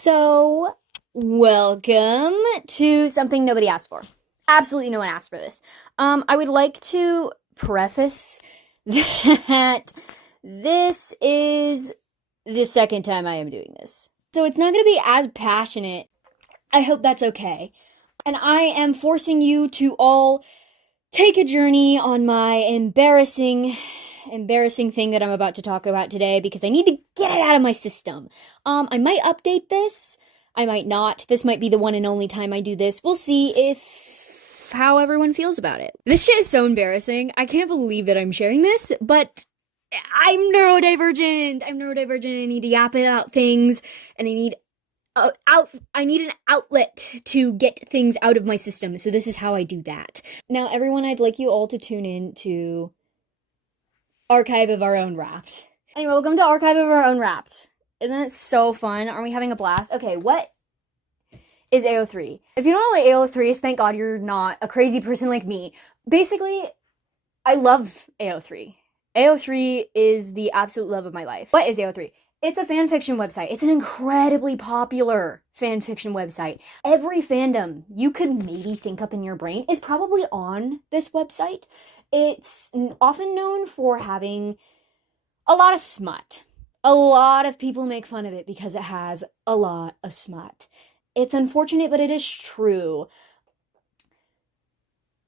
So, welcome to something nobody asked for. Absolutely no one asked for this. I would like to preface that this is the second time I am doing this. So it's not going to be as passionate. I hope that's okay. And I am forcing you to all take a journey on my embarrassing thing that I'm about to talk about today because I need to get it out of my system. I might update this. I might not. This might be the one and only time I do this. We'll see if how everyone feels about it. This shit is so embarrassing. I can't believe that I'm sharing this, but I'm neurodivergent. I need to yap about things, and I need an outlet to get things out of my system, so this is how I do that. Now, everyone, I'd like you all to tune in to Archive of Our Own Wrapped. Anyway, welcome to Archive of Our Own Wrapped. Isn't it so fun? Aren't we having a blast? Okay, what is Ao3? If you don't know what Ao3 is, thank God you're not a crazy person like me. Basically, I love Ao3. Ao3 is the absolute love of my life. What is Ao3? It's a fanfiction website. It's an incredibly popular fanfiction website. Every fandom you could maybe think up in your brain is probably on this website. It's often known for having a lot of smut. A lot of people make fun of it because it has a lot of smut. It's unfortunate, but it is true.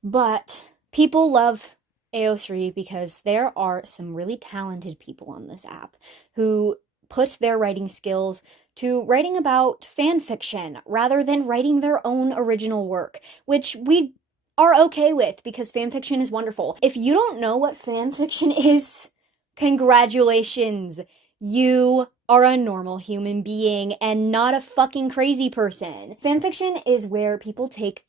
But people love Ao3 because there are some really talented people on this app who put their writing skills to writing about fan fiction rather than writing their own original work, which we are okay with because fan fiction is wonderful. If you don't know what fan fiction is, congratulations. You are a normal human being and not a fucking crazy person. Fan fiction is where people take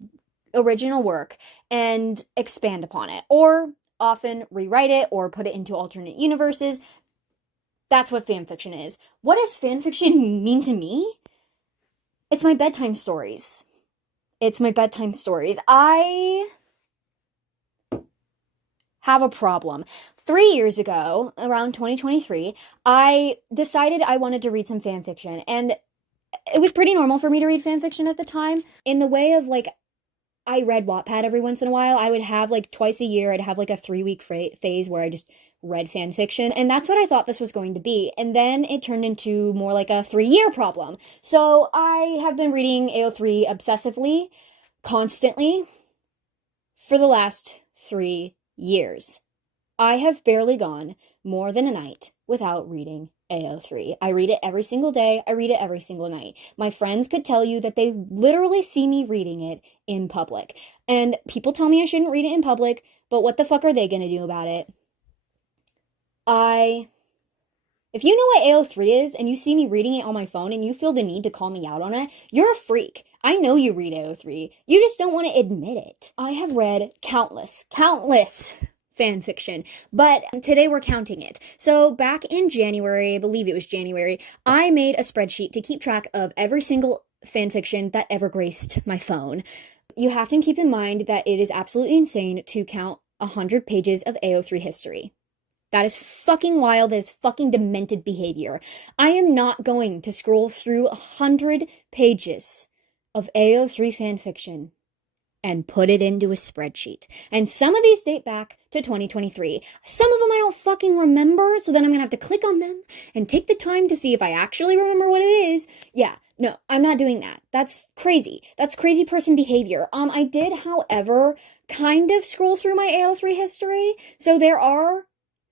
original work and expand upon it, or often rewrite it or put it into alternate universes. That's what fanfiction is. What does fanfiction mean to me? It's my bedtime stories. I have a problem. 3 years ago, around 2023, I decided I wanted to read some fanfiction, and it was pretty normal for me to read fanfiction at the time, in the way of, like, I read Wattpad every once in a while. I would have, like, twice a year, I'd have, like, a 3-week phase where I just read fan fiction, and that's what I thought this was going to be. And then it turned into more like a 3-year problem. So I have been reading Ao3 obsessively, constantly, for the last 3 years. I have barely gone more than a night without reading Ao3. I read it every single day. I read it every single night. My friends could tell you that they literally see me reading it in public. And people tell me I shouldn't read it in public, but what the fuck are they gonna do about it? If you know what Ao3 is and you see me reading it on my phone and you feel the need to call me out on it, you're a freak. I know you read Ao3. You just don't want to admit it. I have read countless fan fiction, but today we're counting it. So back in January, I believe it was January, I made a spreadsheet to keep track of every single fan fiction that ever graced my phone. You have to keep in mind that it is absolutely insane to count 100 pages of Ao3 history. That is fucking wild. That is fucking demented behavior. I am not going to scroll through 100 pages of Ao3 fanfiction and put it into a spreadsheet. And some of these date back to 2023. Some of them I don't fucking remember, so then I'm gonna have to click on them and take the time to see if I actually remember what it is. Yeah, no, I'm not doing that. That's crazy. That's crazy person behavior. I did, however, kind of scroll through my Ao3 history, so there are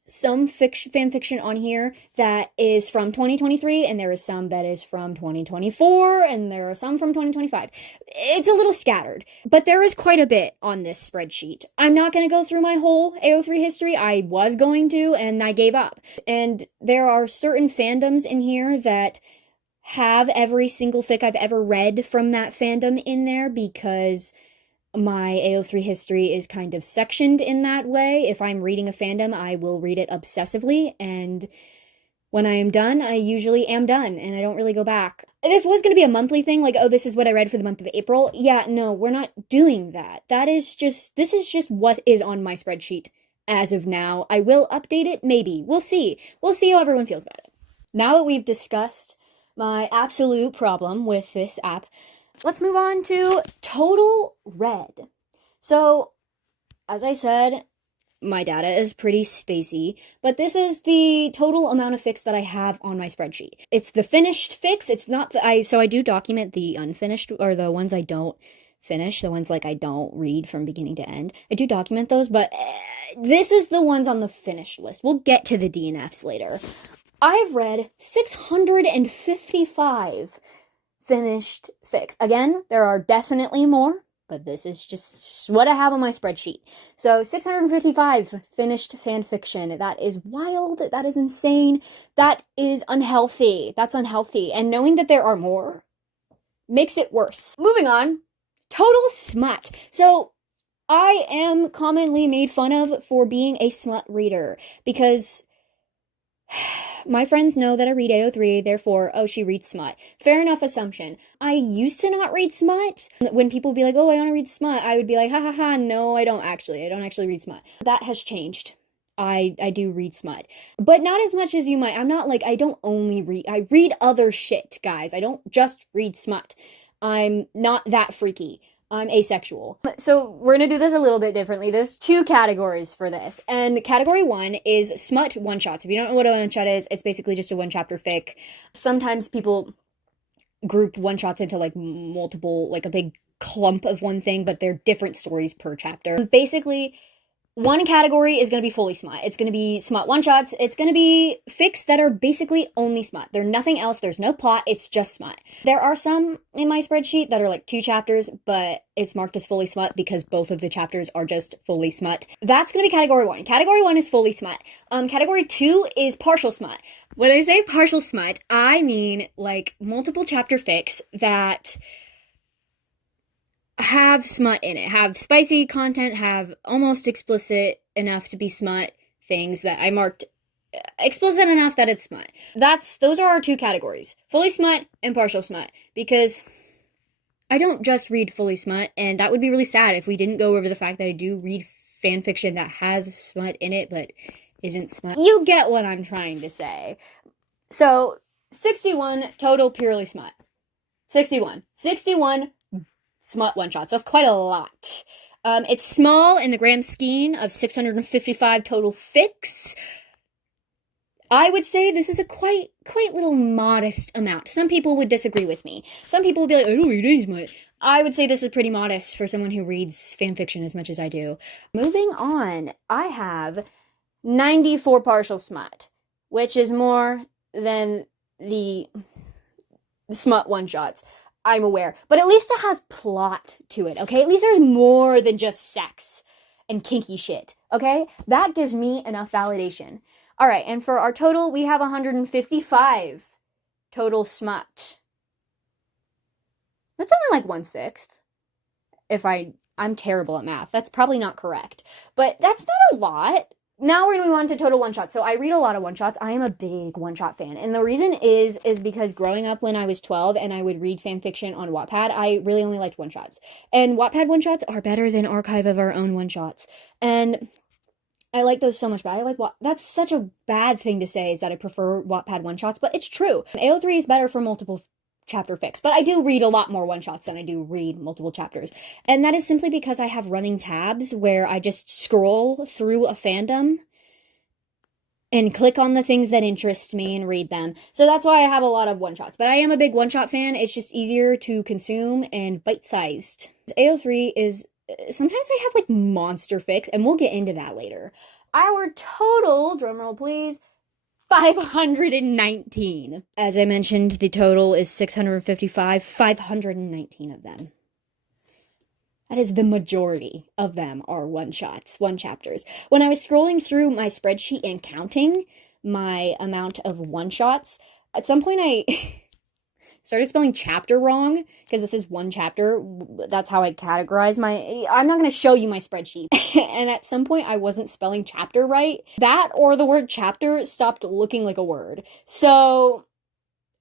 some fan fiction on here that is from 2023, and there is some that is from 2024, and there are some from 2025. It's a little scattered, but there is quite a bit on this spreadsheet. I'm not going to go through my whole Ao3 history. I was going to, and I gave up. And there are certain fandoms in here that have every single fic I've ever read from that fandom in there because my Ao3 history is kind of sectioned in that way. If I'm reading a fandom, I will read it obsessively, and when I am done, I usually am done, and I don't really go back. This was going to be a monthly thing, like, oh, this is what I read for the month of April. Yeah, no, we're not doing that. This is just what is on my spreadsheet as of now. I will update it, maybe. We'll see. We'll see how everyone feels about it. Now that we've discussed my absolute problem with this app. Let's move on to total read. So, as I said, my data is pretty spacey, but this is the total amount of fics that I have on my spreadsheet. It's the finished fics. It's not so I do document the unfinished, or the ones I don't finish, the ones like I don't read from beginning to end. I do document those, but this is the ones on the finished list. We'll get to the DNFs later. I've read 655 finished fics. Again, there are definitely more, but this is just what I have on my spreadsheet. So 655 finished fan fiction. That is wild. That is insane. That is unhealthy. That's unhealthy. And knowing that there are more makes it worse. Moving on, total smut. So I am commonly made fun of for being a smut reader because my friends know that I read AO3, therefore, oh, she reads smut. Fair enough assumption. I used to not read smut. When people would be like, oh, I want to read smut, I would be like, ha ha ha, no, I don't actually read smut. That has changed. I do read smut. But not as much as you might. I'm not like, I don't only read, I read other shit, guys. I don't just read smut. I'm not that freaky. I'm asexual. So we're gonna do this a little bit differently. There's two categories for this. And category one is smut one-shots. If you don't know what a one-shot is, it's basically just a one-chapter fic. Sometimes people group one-shots into like multiple, like a big clump of one thing, but they're different stories per chapter. Basically, one category is going to be fully smut. It's going to be smut one-shots. It's going to be fics that are basically only smut. They're nothing else. There's no plot. It's just smut. There are some in my spreadsheet that are like 2 chapters, but it's marked as fully smut because both of the chapters are just fully smut. That's going to be category 1. Category 1 is fully smut. Category 2 is partial smut. When I say partial smut, I mean like multiple chapter fics that have smut in it, have spicy content, have almost explicit enough to be smut things that I marked explicit enough that it's smut. Those are our 2 categories, fully smut and partial smut, because I don't just read fully smut, and that would be really sad if we didn't go over the fact that I do read fan fiction that has smut in it but isn't smut. You get what I'm trying to say. So 61 total purely smut. 61 smut one-shots. That's quite a lot. It's small in the grand scheme of 655 total fics. I would say this is a quite little modest amount. Some people would disagree with me. Some people would be like, I don't read any smut. I would say this is pretty modest for someone who reads fanfiction as much as I do. Moving on, I have 94 partial smut, which is more than the smut one-shots. I'm aware. But at least it has plot to it, okay? At least there's more than just sex and kinky shit, okay? That gives me enough validation. All right, and for our total, we have 155 total smut. That's only like 1/6. If I'm terrible at math. That's probably not correct. But that's not a lot. Now we're going to move on to total one-shots. So I read a lot of one-shots. I am a big one-shot fan. And the reason is because growing up when I was 12 and I would read fan fiction on Wattpad, I really only liked one-shots. And Wattpad one-shots are better than Archive of Our Own one-shots. And I like those so much better. That's such a bad thing to say, is that I prefer Wattpad one-shots, but it's true. AO3 is better for multiple chapter fics, but I do read a lot more one-shots than I do read multiple chapters. And that is simply because I have running tabs where I just scroll through a fandom and click on the things that interest me and read them. So that's why I have a lot of one-shots. But I am a big one-shot fan. It's just easier to consume and bite-sized. AO3 is, sometimes they have like monster fics, and we'll get into that later. Our total, drumroll please, 519. As I mentioned, the total is 655, 519 of them. That is the majority of them are one-shots, one-chapters. When I was scrolling through my spreadsheet and counting my amount of one-shots, at some point I started spelling chapter wrong, because this is one chapter. That's how I categorize I'm not going to show you my spreadsheet. And at some point I wasn't spelling chapter right. That or the word chapter stopped looking like a word. So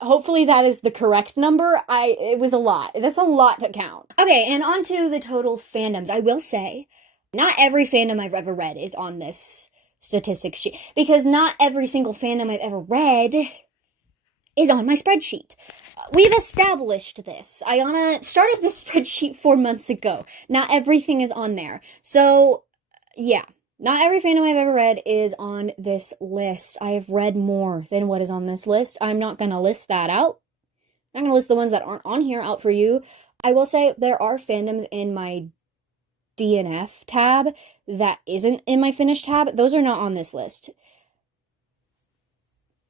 hopefully that is the correct number. It was a lot. That's a lot to count. Okay, and on to the total fandoms. I will say, not every fandom I've ever read is on this statistics sheet, because not every single fandom I've ever read is on my spreadsheet. We've established this. Ayana started this spreadsheet 4 months ago. Not everything is on there. So, yeah. Not every fandom I've ever read is on this list. I have read more than what is on this list. I'm not going to list that out. I'm going to list the ones that aren't on here out for you. I will say there are fandoms in my DNF tab that isn't in my finished tab. Those are not on this list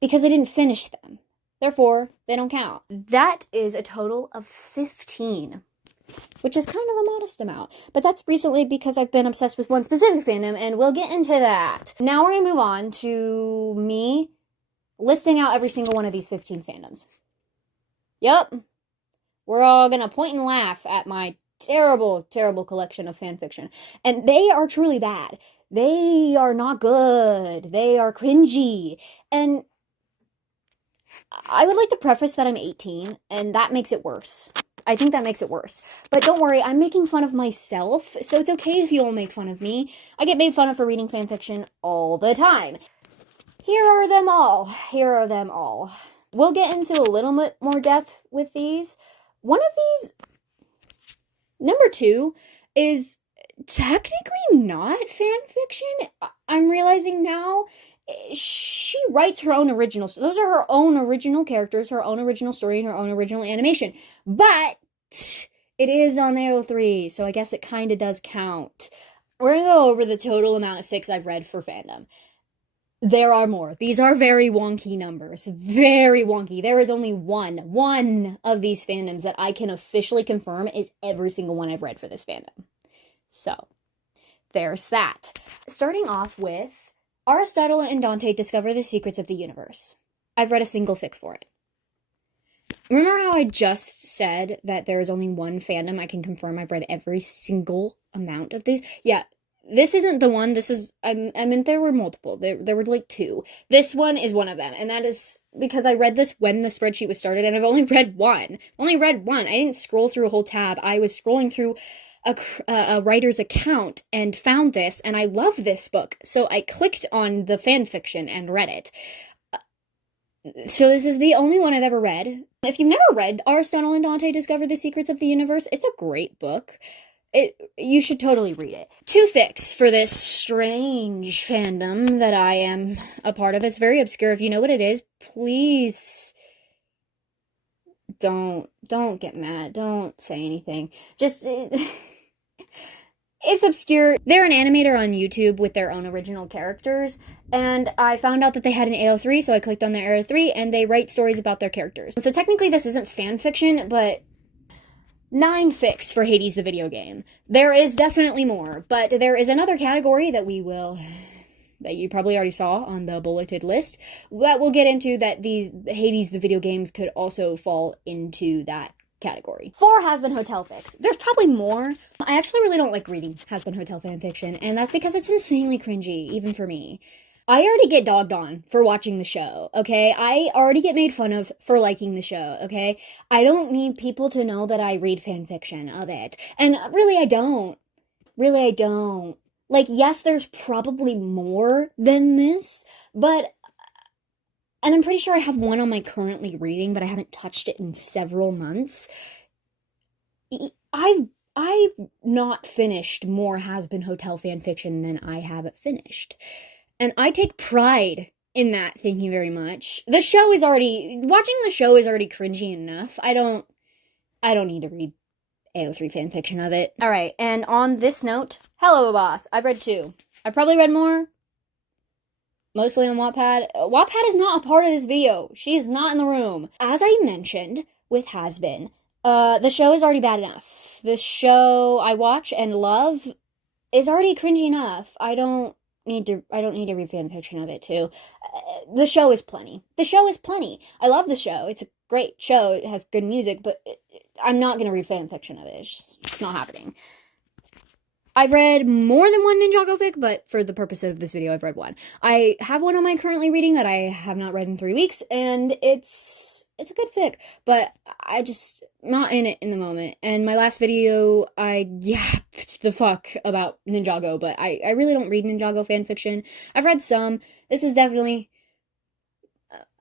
because I didn't finish them. Therefore, they don't count. That is a total of 15, which is kind of a modest amount. But that's recently because I've been obsessed with one specific fandom, and we'll get into that. Now we're going to move on to me listing out every single one of these 15 fandoms. Yup. We're all going to point and laugh at my terrible, terrible collection of fanfiction. And they are truly bad. They are not good. They are cringy. And I would like to preface that I'm 18, and that makes it worse. I think that makes it worse. But don't worry, I'm making fun of myself, so it's okay if you all make fun of me. I get made fun of for reading fanfiction all the time. Here are them all. Here are them all. We'll get into a little bit more depth with these. One of these, number 2, is technically not fanfiction. I'm realizing now. She writes her own original. Those are her own original characters, her own original story, and her own original animation. But it is on Ao3, so I guess it kind of does count. We're going to go over the total amount of fics I've read for fandom. There are more. These are very wonky numbers. Very wonky. There is only one of these fandoms that I can officially confirm is every single one I've read for this fandom. So, there's that. Starting off with Aristotle and Dante discover the secrets of the universe. I've read a single fic for it. Remember how I just said that there is only one fandom I can confirm I've read every single amount of these? Yeah, this isn't the one. This is, I meant there were multiple. There were like 2. This one is one of them, and that is because I read this when the spreadsheet was started, and I've only read one. I didn't scroll through a whole tab. I was scrolling through a writer's account and found this, and I love this book, so I clicked on the fan fiction and read it. So this is the only one I've ever read. If you've never read Aristotle and Dante Discover the Secrets of the Universe, it's a great book. You should totally read it. 2 fics for this strange fandom that I am a part of. It's very obscure. If you know what it is, please don't get mad. Don't say anything. Just it's obscure. They're an animator on YouTube with their own original characters, and I found out that they had an Ao3, so I clicked on their Ao3, and they write stories about their characters. So technically this isn't fan fiction, but 9 fics for Hades the video game. There is definitely more, but there is another category that you probably already saw on the bulleted list that we'll get into, that these Hades the video games could also fall into that category. 4 Has-Been Hotel fics. There's probably more. I actually really don't like reading Has-Been Hotel fanfiction, and that's because it's insanely cringy, even for me. I already get dogged on for watching the show, okay? I already get made fun of for liking the show, okay? I don't need people to know that I read fanfiction of it. And really, I don't. Really, I don't. Like, yes, there's probably more than this, but... And I'm pretty sure I have one on my currently reading, but I haven't touched it in several months. I've not finished more Has-Been Hotel fanfiction than I have finished. And I take pride in that, thank you very much. Watching the show is already cringy enough. I don't need to read Ao3 fanfiction of it. Alright, and on this note, hello, boss. I've read 2. I've probably read more. Mostly on Wattpad. Wattpad is not a part of this video. She is not in the room. As I mentioned with Has-Been, the show is already bad enough. The show I watch and love is already cringy enough. I don't need to read fanfiction of it too. The show is plenty. I love the show. It's a great show. It has good music, but I'm not gonna read fanfiction of it. It's not happening. I've read more than one Ninjago fic, but for the purpose of this video, I've read 1. I have one on my currently reading that I have not read in 3 weeks, and it's a good fic, but I just not in it in the moment. And my last video, I yapped the fuck about Ninjago, but I really don't read Ninjago fanfiction. I've read some. This is definitely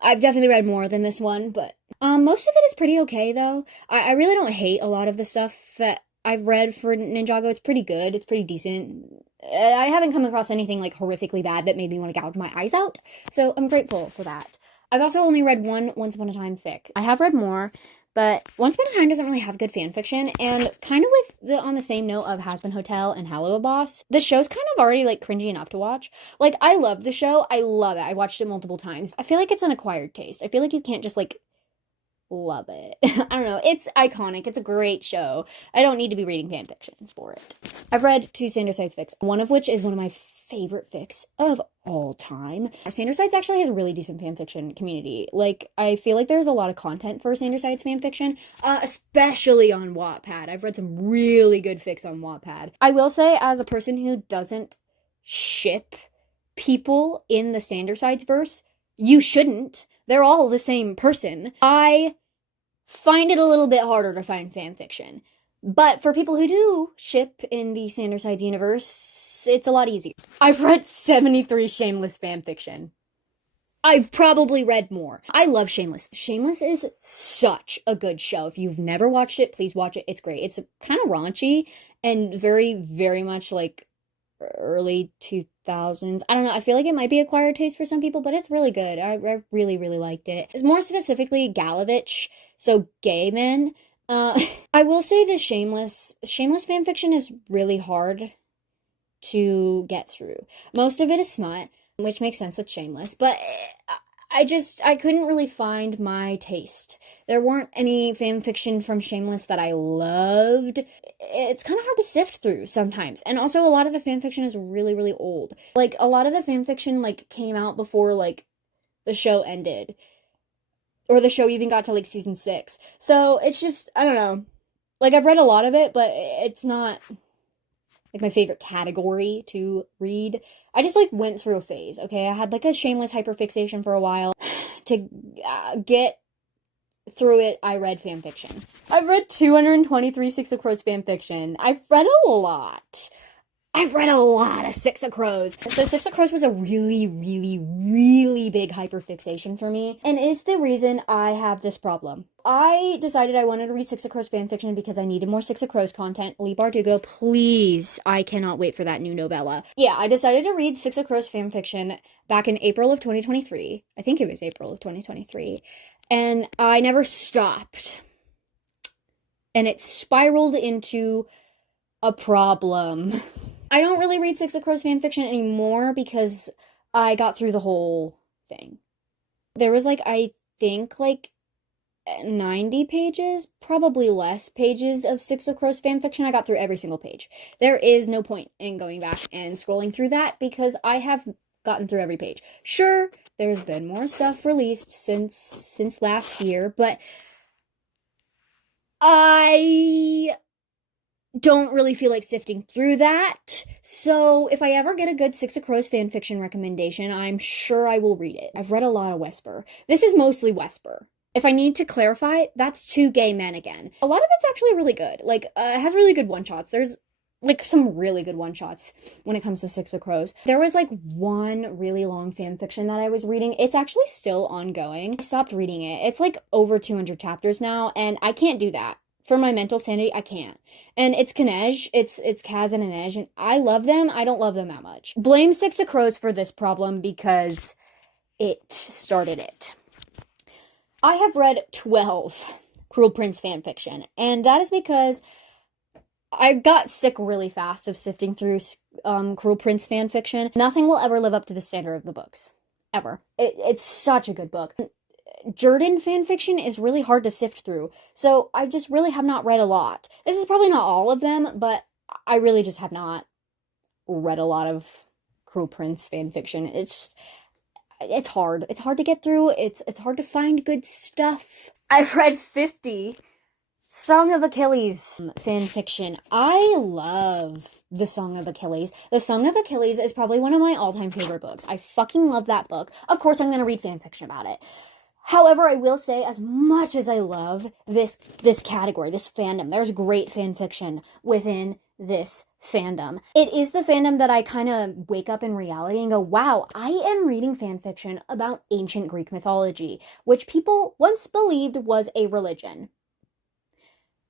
I've definitely read more than this one, but most of it is pretty okay, though. I really don't hate a lot of the stuff that I've read for Ninjago. It's pretty good. It's pretty decent. I haven't come across anything, like, horrifically bad that made me want to gouge my eyes out, so I'm grateful for that. I've also only read one Once Upon a Time fic. I have read more, but Once Upon a Time doesn't really have good fan fiction, and kind of on the same note of Has Been Hotel and Hello a Boss, the show's kind of already, like, cringy enough to watch. Like, I love the show. I love it. I watched it multiple times. I feel like it's an acquired taste. I feel like you can't just, like, love it. I don't know. It's iconic. It's a great show. I don't need to be reading fan fiction for it. I've read 2 Sanders Sides fics, one of which is one of my favorite fics of all time. Sanders Sides actually has a really decent fan fiction community. Like, I feel like there's a lot of content for Sanders Sides fan fiction, especially on Wattpad. I've read some really good fics on Wattpad. I will say, as a person who doesn't ship people in the Sanders Sides verse, you shouldn't. They're all the same person. I find it a little bit harder to find fanfiction. But for people who do ship in the Sanders Sides universe, it's a lot easier. I've read 73 Shameless fanfiction. I've probably read more. I love Shameless. Shameless is such a good show. If you've never watched it, please watch it. It's great. It's kind of raunchy and very, very much like early 2000s. I don't know. I feel like it might be acquired taste for some people, but it's really good. I really, really liked it. It's more specifically Galovich, so gay men. I will say the Shameless fanfiction is really hard to get through. Most of it is smut, which makes sense, it's Shameless, but I couldn't really find my taste. There weren't any fanfiction from Shameless that I loved. It's kind of hard to sift through sometimes. And also a lot of the fanfiction is really, really old. Like, a lot of the fanfiction, like, came out before, like, the show ended. Or the show even got to, like, season 6. So, it's just, I don't know. Like, I've read a lot of it, but it's not, like, my favorite category to read. I just, like, went through a phase, okay? I had, like, a Shameless hyperfixation for a while. To get through it, I read fanfiction. I've read 223 Six of Crows fanfiction. I've read a lot. I've read a lot of Six of Crows. So Six of Crows was a really, really, really big hyperfixation for me, and is the reason I have this problem. I decided I wanted to read Six of Crows fanfiction because I needed more Six of Crows content. Lee Bardugo, please. I cannot wait for that new novella. Yeah, I decided to read Six of Crows fanfiction back in April of 2023. I think it was April of 2023. And I never stopped. And it spiraled into a problem. I don't really read Six of Crows fanfiction anymore because I got through the whole thing. There was, like, I think, like, 90 pages, probably less pages of Six of Crows fanfiction. I got through every single page. There is no point in going back and scrolling through that because I have gotten through every page. Sure, there's been more stuff released since last year, but I don't really feel like sifting through that. So if I ever get a good Six of Crows fanfiction recommendation, I'm sure I will read it. I've read a lot of Wesper. This is mostly Wesper. If I need to clarify, that's 2 gay men again. A lot of it's actually really good. Like, it has really good one-shots. There's, like, some really good one-shots when it comes to Six of Crows. There was, like, one really long fanfiction that I was reading. It's actually still ongoing. I stopped reading it. It's, like, over 200 chapters now, and I can't do that. For my mental sanity, I can't. And it's Kanej, it's Kaz and Inej, and I love them. I don't love them that much. Blame Six of Crows for this problem because it started it. I have read 12 Cruel Prince fanfiction, and that is because I got sick really fast of sifting through Cruel Prince fanfiction. Nothing will ever live up to the standard of the books. Ever. It's such a good book. Jordan fanfiction is really hard to sift through, so I just really have not read a lot. This is probably not all of them, but I really just have not read a lot of Cruel Prince fanfiction. It's hard. It's hard to get through. It's hard to find good stuff. I've read 50 Song of Achilles fanfiction. I love The Song of Achilles. The Song of Achilles is probably one of my all-time favorite books. I fucking love that book. Of course, I'm going to read fanfiction about it. However, I will say, as much as I love this category, this fandom, there's great fanfiction within this fandom. It is the fandom that I kind of wake up in reality and go, wow, I am reading fan fiction about ancient Greek mythology, which people once believed was a religion.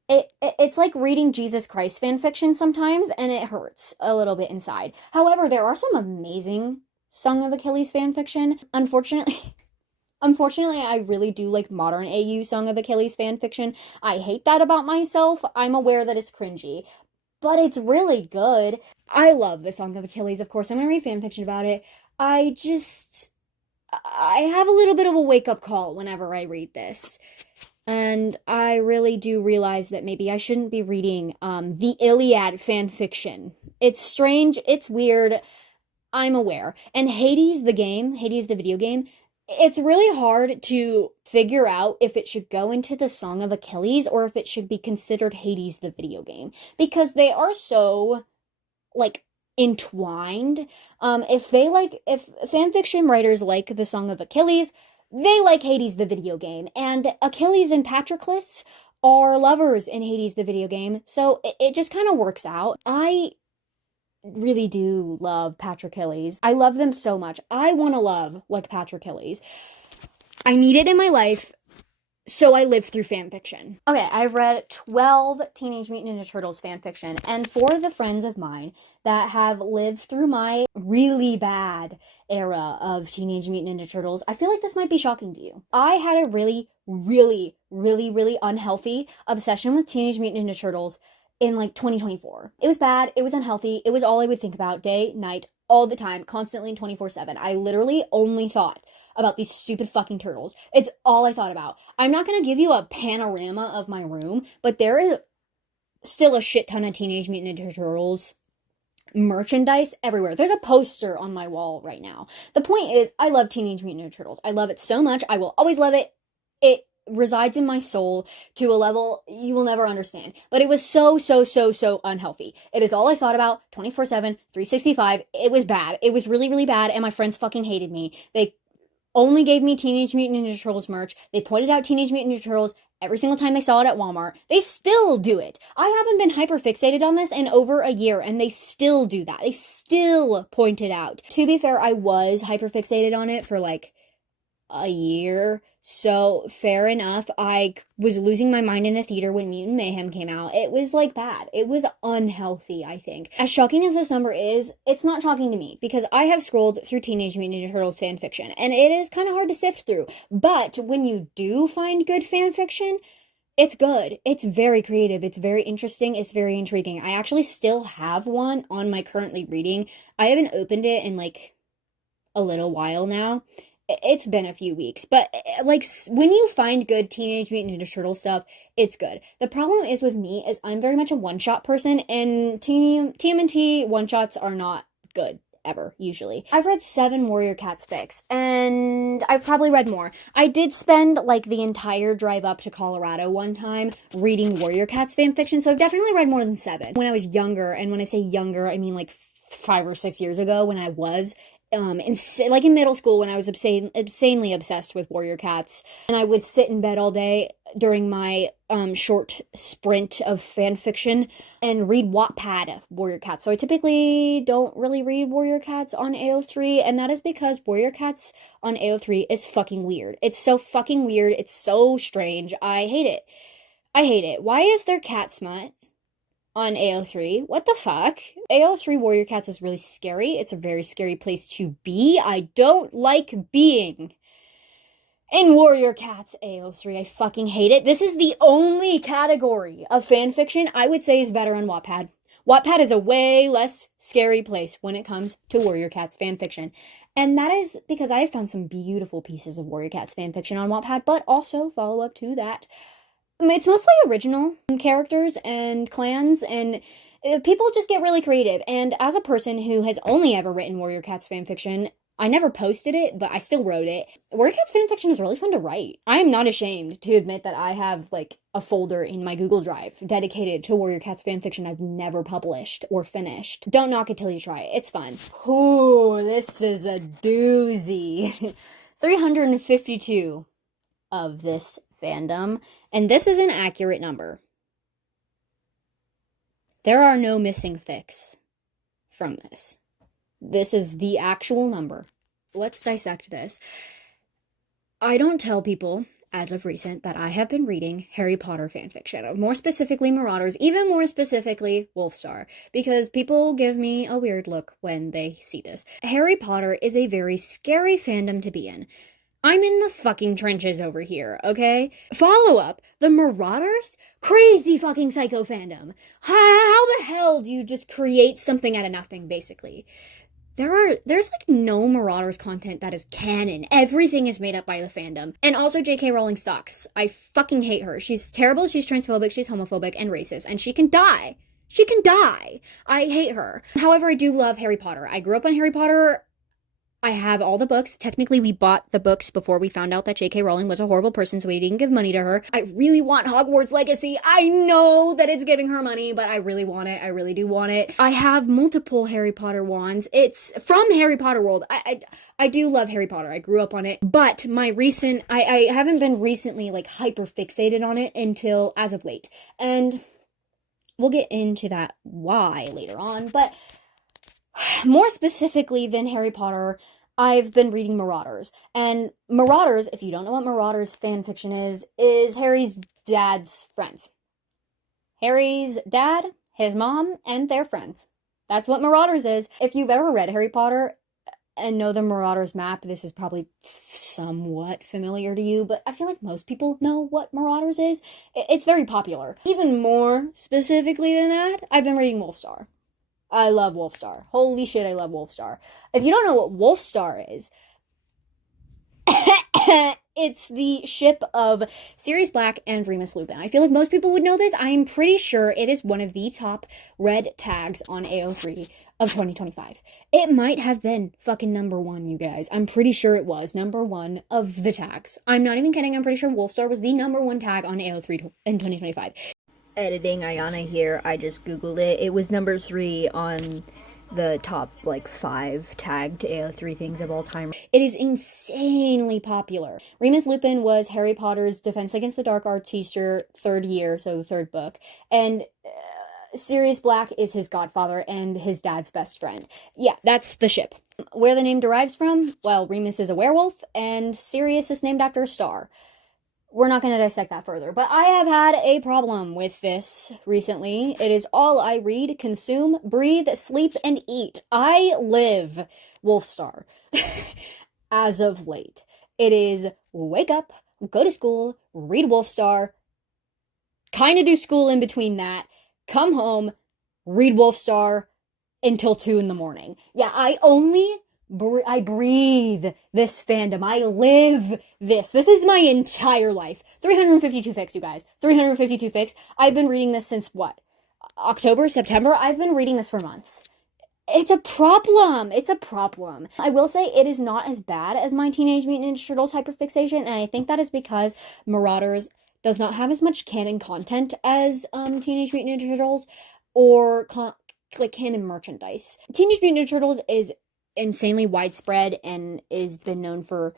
It's like reading Jesus Christ fan fiction sometimes, and it hurts a little bit inside. However, there are some amazing Song of Achilles fan fiction. Unfortunately, I really do like modern AU Song of Achilles fan fiction. I hate that about myself. I'm aware that it's cringy, but it's really good. I love the Song of Achilles, of course. I'm gonna read fan fiction about it. I have a little bit of a wake-up call whenever I read this. And I really do realize that maybe I shouldn't be reading the Iliad fan fiction. It's strange, it's weird, I'm aware. And Hades the video game, it's really hard to figure out if it should go into the Song of Achilles or if it should be considered Hades the video game. Because they are so, like, entwined. If fanfiction writers like the Song of Achilles, they like Hades the video game, and Achilles and Patroclus are lovers in Hades the video game, so it just kind of works out. I really do love Patroclus. I love them so much. I want to love like Patroclus. I need it in my life, so I live through fanfiction. Okay, I've read 12 Teenage Mutant Ninja Turtles fanfiction, and for the friends of mine that have lived through my really bad era of Teenage Mutant Ninja Turtles, I feel like this might be shocking to you. I had a really, really, really, really unhealthy obsession with Teenage Mutant Ninja Turtles in like 2024. It was bad, it was unhealthy, it was all I would think about day, night, all the time, constantly, 24/7. I literally only thought about these stupid fucking turtles. It's all I thought about. I'm not gonna give you a panorama of my room, but there is still a shit ton of Teenage Mutant Ninja Turtles merchandise everywhere. There's a poster on my wall right now. The point is, I love Teenage Mutant Ninja Turtles. I love it so much. I will always love it. It resides in my soul to a level you will never understand. But it was so unhealthy. It is all I thought about 24/7, 365. It was bad. It was really, really bad, and my friends fucking hated me. They only gave me Teenage Mutant Ninja Turtles merch. They pointed out Teenage Mutant Ninja Turtles every single time they saw it at Walmart. They still do it. I haven't been hyper-fixated on this in over a year, and they still do that. They still point it out. To be fair, I was hyper-fixated on it for like a year, so fair enough. I was losing my mind in the theater when Mutant Mayhem came out. It was like bad. It was unhealthy, I think. As shocking as this number is, it's not shocking to me because I have scrolled through Teenage Mutant Ninja Turtles fanfiction and it is kind of hard to sift through. But when you do find good fanfiction, it's good. It's very creative. It's very interesting. It's very intriguing. I actually still have one on my currently reading. I haven't opened it in like a little while now. It's been a few weeks, but like when you find good Teenage Mutant Ninja Turtle stuff, it's good. The problem is with me is I'm very much a one-shot person, and TMNT one-shots are not good ever, usually. I've read 7 Warrior Cats fics, and I've probably read more. I did spend like the entire drive up to Colorado one time reading Warrior Cats fanfiction, so I've definitely read more than 7. When I was younger, and when I say younger, I mean like 5 or 6 years ago when I was in middle school when I was insanely obsessed with Warrior Cats, and I would sit in bed all day during my short sprint of fan fiction and read Wattpad Warrior Cats. So I typically don't really read Warrior Cats on AO3, and that is because Warrior Cats on AO3 is fucking weird. It's so fucking weird. It's so strange. I hate it. I hate it. Why is there cat smut on AO3? What the fuck? AO3 Warrior Cats is really scary. It's a very scary place to be. I don't like being in Warrior Cats AO3. I fucking hate it. This is the only category of fanfiction I would say is better on Wattpad. Wattpad is a way less scary place when it comes to Warrior Cats fanfiction. And that is because I have found some beautiful pieces of Warrior Cats fanfiction on Wattpad, but also follow up to that, it's mostly original characters and clans, and people just get really creative. And as a person who has only ever written Warrior Cats fanfiction, I never posted it, but I still wrote it. Warrior Cats fanfiction is really fun to write. I am not ashamed to admit that I have like a folder in my Google Drive dedicated to Warrior Cats fanfiction I've never published or finished. Don't knock it till you try it. It's fun. Ooh, this is a doozy. 352 of this fandom, and this is an accurate number. There are no missing fics from this. This is the actual number. Let's dissect this. I don't tell people, as of recent, that I have been reading Harry Potter fanfiction, more specifically Marauders, even more specifically Wolfstar, because people give me a weird look when they see this. Harry Potter is a very scary fandom to be in. I'm in the fucking trenches over here, okay? Follow up, the Marauders? Crazy fucking psycho fandom. How the hell do you just create something out of nothing, basically? There's like no Marauders content that is canon. Everything is made up by the fandom. And also J.K. Rowling sucks. I fucking hate her. She's terrible, she's transphobic, she's homophobic, and racist, and she can die. She can die. I hate her. However, I do love Harry Potter. I grew up on Harry Potter. I have all the books. Technically, we bought the books before we found out that J.K. Rowling was a horrible person, so we didn't give money to her. I really want Hogwarts Legacy. I know that it's giving her money, but I really want it. I really do want it. I have multiple Harry Potter wands. It's from Harry Potter World. I do love Harry Potter. I grew up on it. But I haven't been recently, like, hyper fixated on it until as of late. And we'll get into that why later on, but more specifically than Harry Potter, I've been reading Marauders. And Marauders, if you don't know what Marauders fanfiction is Harry's dad's friends. Harry's dad, his mom, and their friends. That's what Marauders is. If you've ever read Harry Potter and know the Marauders map, this is probably somewhat familiar to you, but I feel like most people know what Marauders is. It's very popular. Even more specifically than that, I've been reading Wolfstar. I love Wolfstar. Holy shit, I love Wolfstar. If you don't know what Wolfstar is, it's the ship of Sirius Black and Remus Lupin. I feel like most people would know this. I am pretty sure it is one of the top read tags on AO3 of 2025. It might have been fucking number one, you guys. I'm pretty sure it was number one of the tags. I'm not even kidding. I'm pretty sure Wolfstar was the number one tag on AO3 in 2025. Editing Ayana here, I just googled it. It was number 3 on the top, like, 5 tagged AO3 things of all time. It is insanely popular. Remus Lupin was Harry Potter's Defense Against the Dark Arts teacher, 3rd year, so the 3rd book. And Sirius Black is his godfather and his dad's best friend. Yeah, that's the ship. Where the name derives from? Well, Remus is a werewolf, and Sirius is named after a star. We're not going to dissect that further, but I have had a problem with this recently. It is all I read, consume, breathe, sleep, and eat. I live Wolfstar as of late. It is wake up, go to school, read Wolfstar, kind of do school in between that, come home, read Wolfstar until 2 in the morning. Yeah, I breathe this fandom. I live this. This is my entire life. 352 fics, you guys. 352 fics. I've been reading this since, what? October, September? I've been reading this for months. It's a problem. It's a problem. I will say it is not as bad as my Teenage Mutant Ninja Turtles hyperfixation, and I think that is because Marauders does not have as much canon content as Teenage Mutant Ninja Turtles or canon merchandise. Teenage Mutant Ninja Turtles is insanely widespread and is been known for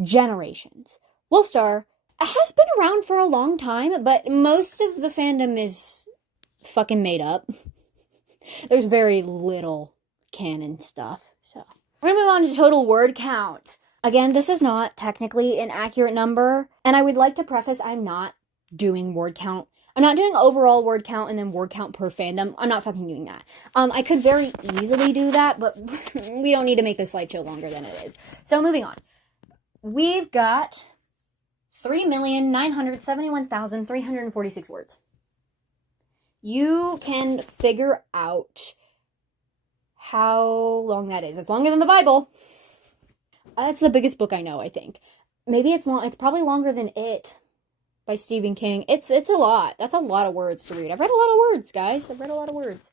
generations. Wolfstar has been around for a long time, but most of the fandom is fucking made up. There's very little canon stuff, so. We're gonna move on to total word count. Again, this is not technically an accurate number, and I would like to preface I'm not doing word count. I'm not doing overall word count and then word count per fandom. I'm not fucking doing that. I could very easily do that, but we don't need to make this slideshow longer than it is. So moving on. We've got 3,971,346 words. You can figure out how long that is. It's longer than the Bible. That's the biggest book I know, I think. Maybe it's long. It's probably longer than It by Stephen King. It's a lot. That's a lot of words to read. I've read a lot of words, guys. I've read a lot of words.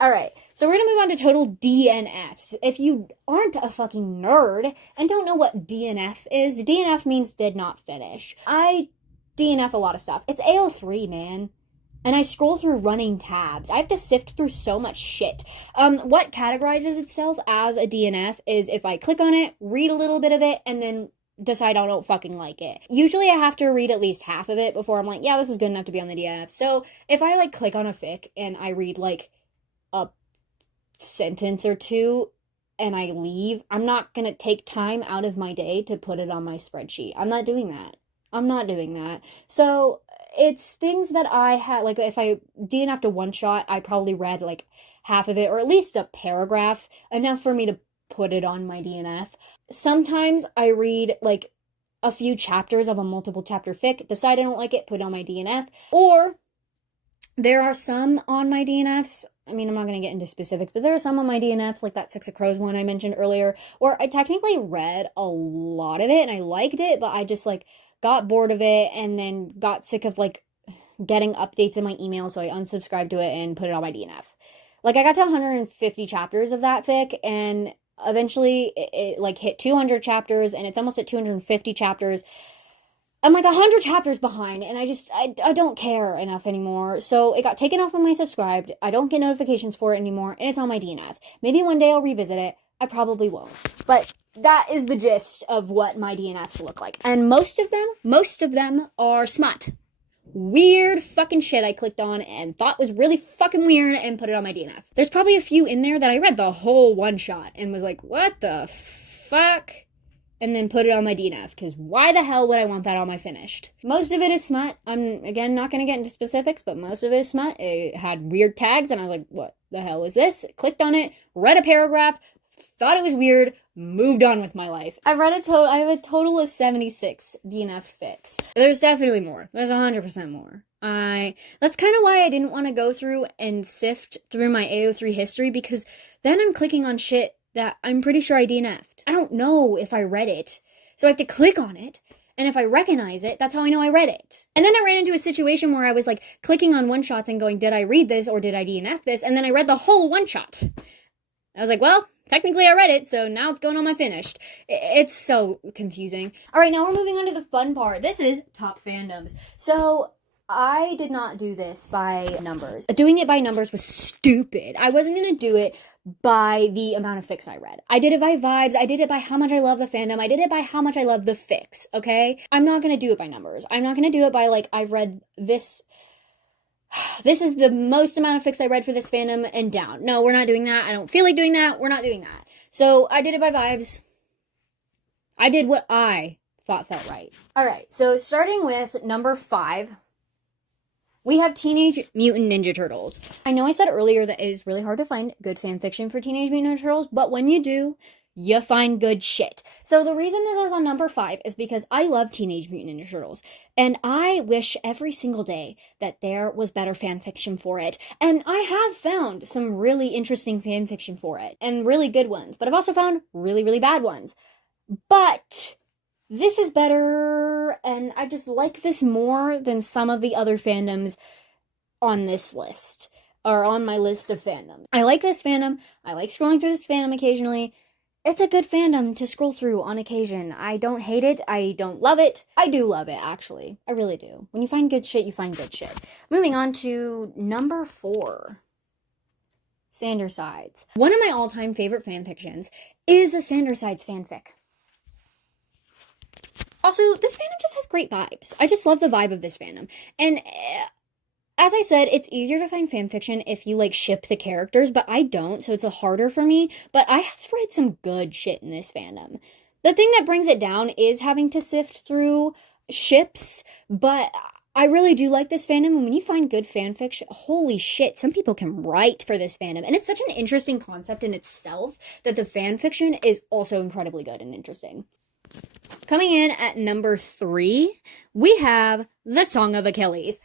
All right, so we're going to move on to total DNFs. If you aren't a fucking nerd and don't know what DNF is, DNF means did not finish. I DNF a lot of stuff. It's AO3, man. And I scroll through running tabs. I have to sift through so much shit. What categorizes itself as a DNF is if I click on it, read a little bit of it, and then decide I don't fucking like it. Usually I have to read at least half of it before I'm like, yeah, this is good enough to be on the DNF. So if I like click on a fic and I read like a sentence or two and I leave, I'm not gonna take time out of my day to put it on my spreadsheet. I'm not doing that. I'm not doing that. So it's things that I had, like if I didn't have to one shot, I probably read like half of it or at least a paragraph, enough for me to put it on my DNF. Sometimes I read like a few chapters of a multiple chapter fic, decide I don't like it, put it on my DNF. Or there are some on my DNFs, I mean, I'm not going to get into specifics, but there are some on my DNFs, like that Six of Crows one I mentioned earlier, where I technically read a lot of it and I liked it, but I just like got bored of it and then got sick of like getting updates in my email, so I unsubscribed to it and put it on my DNF. Like I got to 150 chapters of that fic, and eventually it like hit 200 chapters, and it's almost at 250 chapters. I'm like 100 chapters behind, and I don't care enough anymore. So it got taken off of my subscribed. I don't get notifications for it anymore, and it's on my DNF. Maybe one day I'll revisit it. I probably won't. But that is the gist of what my DNFs look like. And most of them are smut. Weird fucking shit I clicked on and thought was really fucking weird and put it on my DNF. There's probably a few in there that I read the whole one shot and was like, what the fuck? And then put it on my DNF, because why the hell would I want that on my finished? Most of it is smut. I'm, again, not going to get into specifics, but most of it is smut. It had weird tags, and I was like, what the hell is this? Clicked on it, read a paragraph, thought it was weird, moved on with my life. I have a total of 76 DNF fics. There's definitely more. There's 100% more. That's kind of why I didn't want to go through and sift through my AO3 history, because then I'm clicking on shit that I'm pretty sure I DNF'd. I don't know if I read it, so I have to click on it, and if I recognize it, that's how I know I read it. And then I ran into a situation where I was like clicking on one-shots and going, did I read this or did I DNF this? And then I read the whole one-shot. I was like, well, technically I read it, so now it's going on my finished. It's so confusing. All right, now we're moving on to the fun part. This is top fandoms. So I did not do this by numbers. Doing it by numbers was stupid. I wasn't going to do it by the amount of fics I read. I did it by vibes. I did it by how much I love the fandom. I did it by how much I love the fics, okay? I'm not going to do it by numbers. I'm not going to do it by, like, I've read this. This is the most amount of fics I read for this fandom and down. No, we're not doing that. I don't feel like doing that. We're not doing that. So I did it by vibes. I did what I thought felt right. All right, so starting with number 5, we have Teenage Mutant Ninja Turtles. I know I said earlier that it is really hard to find good fan fiction for Teenage Mutant Ninja Turtles, but when you do, you find good shit. So the reason this is on number 5 is because I love Teenage Mutant Ninja Turtles, and I wish every single day that there was better fan fiction for it. And I have found some really interesting fan fiction for it, and really good ones, but I've also found really, really bad ones. But this is better, and I just like this more than some of the other fandoms on this list, or on my list of fandoms. I like this fandom. I like scrolling through this fandom occasionally. It's a good fandom to scroll through on occasion. I don't hate it. I don't love it. I do love it, actually. I really do. When you find good shit, you find good shit. Moving on to number 4. Sandersides. One of my all-time favorite fanfictions is a Sandersides fanfic. Also, this fandom just has great vibes. I just love the vibe of this fandom. And as I said, it's easier to find fanfiction if you, like, ship the characters, but I don't, so it's harder for me. But I have read some good shit in this fandom. The thing that brings it down is having to sift through ships, but I really do like this fandom, and when you find good fanfiction, holy shit, some people can write for this fandom, and it's such an interesting concept in itself that the fanfiction is also incredibly good and interesting. Coming in at number 3, we have The Song of Achilles.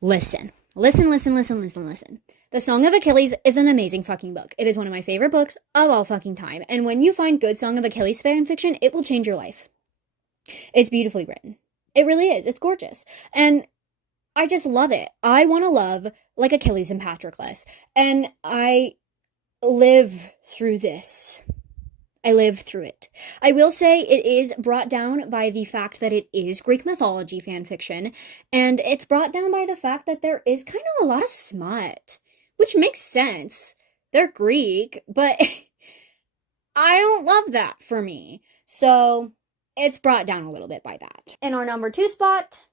Listen. The Song of Achilles is an amazing fucking book. It is one of my favorite books of all fucking time. And when you find good Song of Achilles fanfiction, it will change your life. It's beautifully written. It really is. It's gorgeous. And I just love it. I want to love like Achilles and Patroclus. And I live through this. I lived through it. I will say it is brought down by the fact that it is Greek mythology fanfiction, and it's brought down by the fact that there is kind of a lot of smut, which makes sense. They're Greek, but I don't love that for me. So it's brought down a little bit by that. In our number 2 spot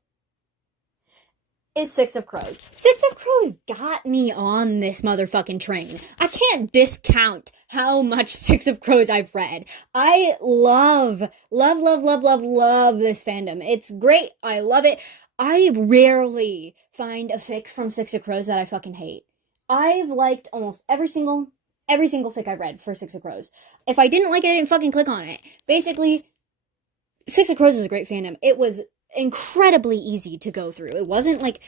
is Six of Crows. Six of Crows got me on this motherfucking train. I can't discount how much Six of Crows I've read. I love this fandom. It's great. I love it. I rarely find a fic from Six of Crows that I fucking hate. I've liked almost every single fic I've read for Six of Crows. If I didn't like it, I didn't fucking click on it. Basically, Six of Crows is a great fandom. It was incredibly easy to go through. It wasn't like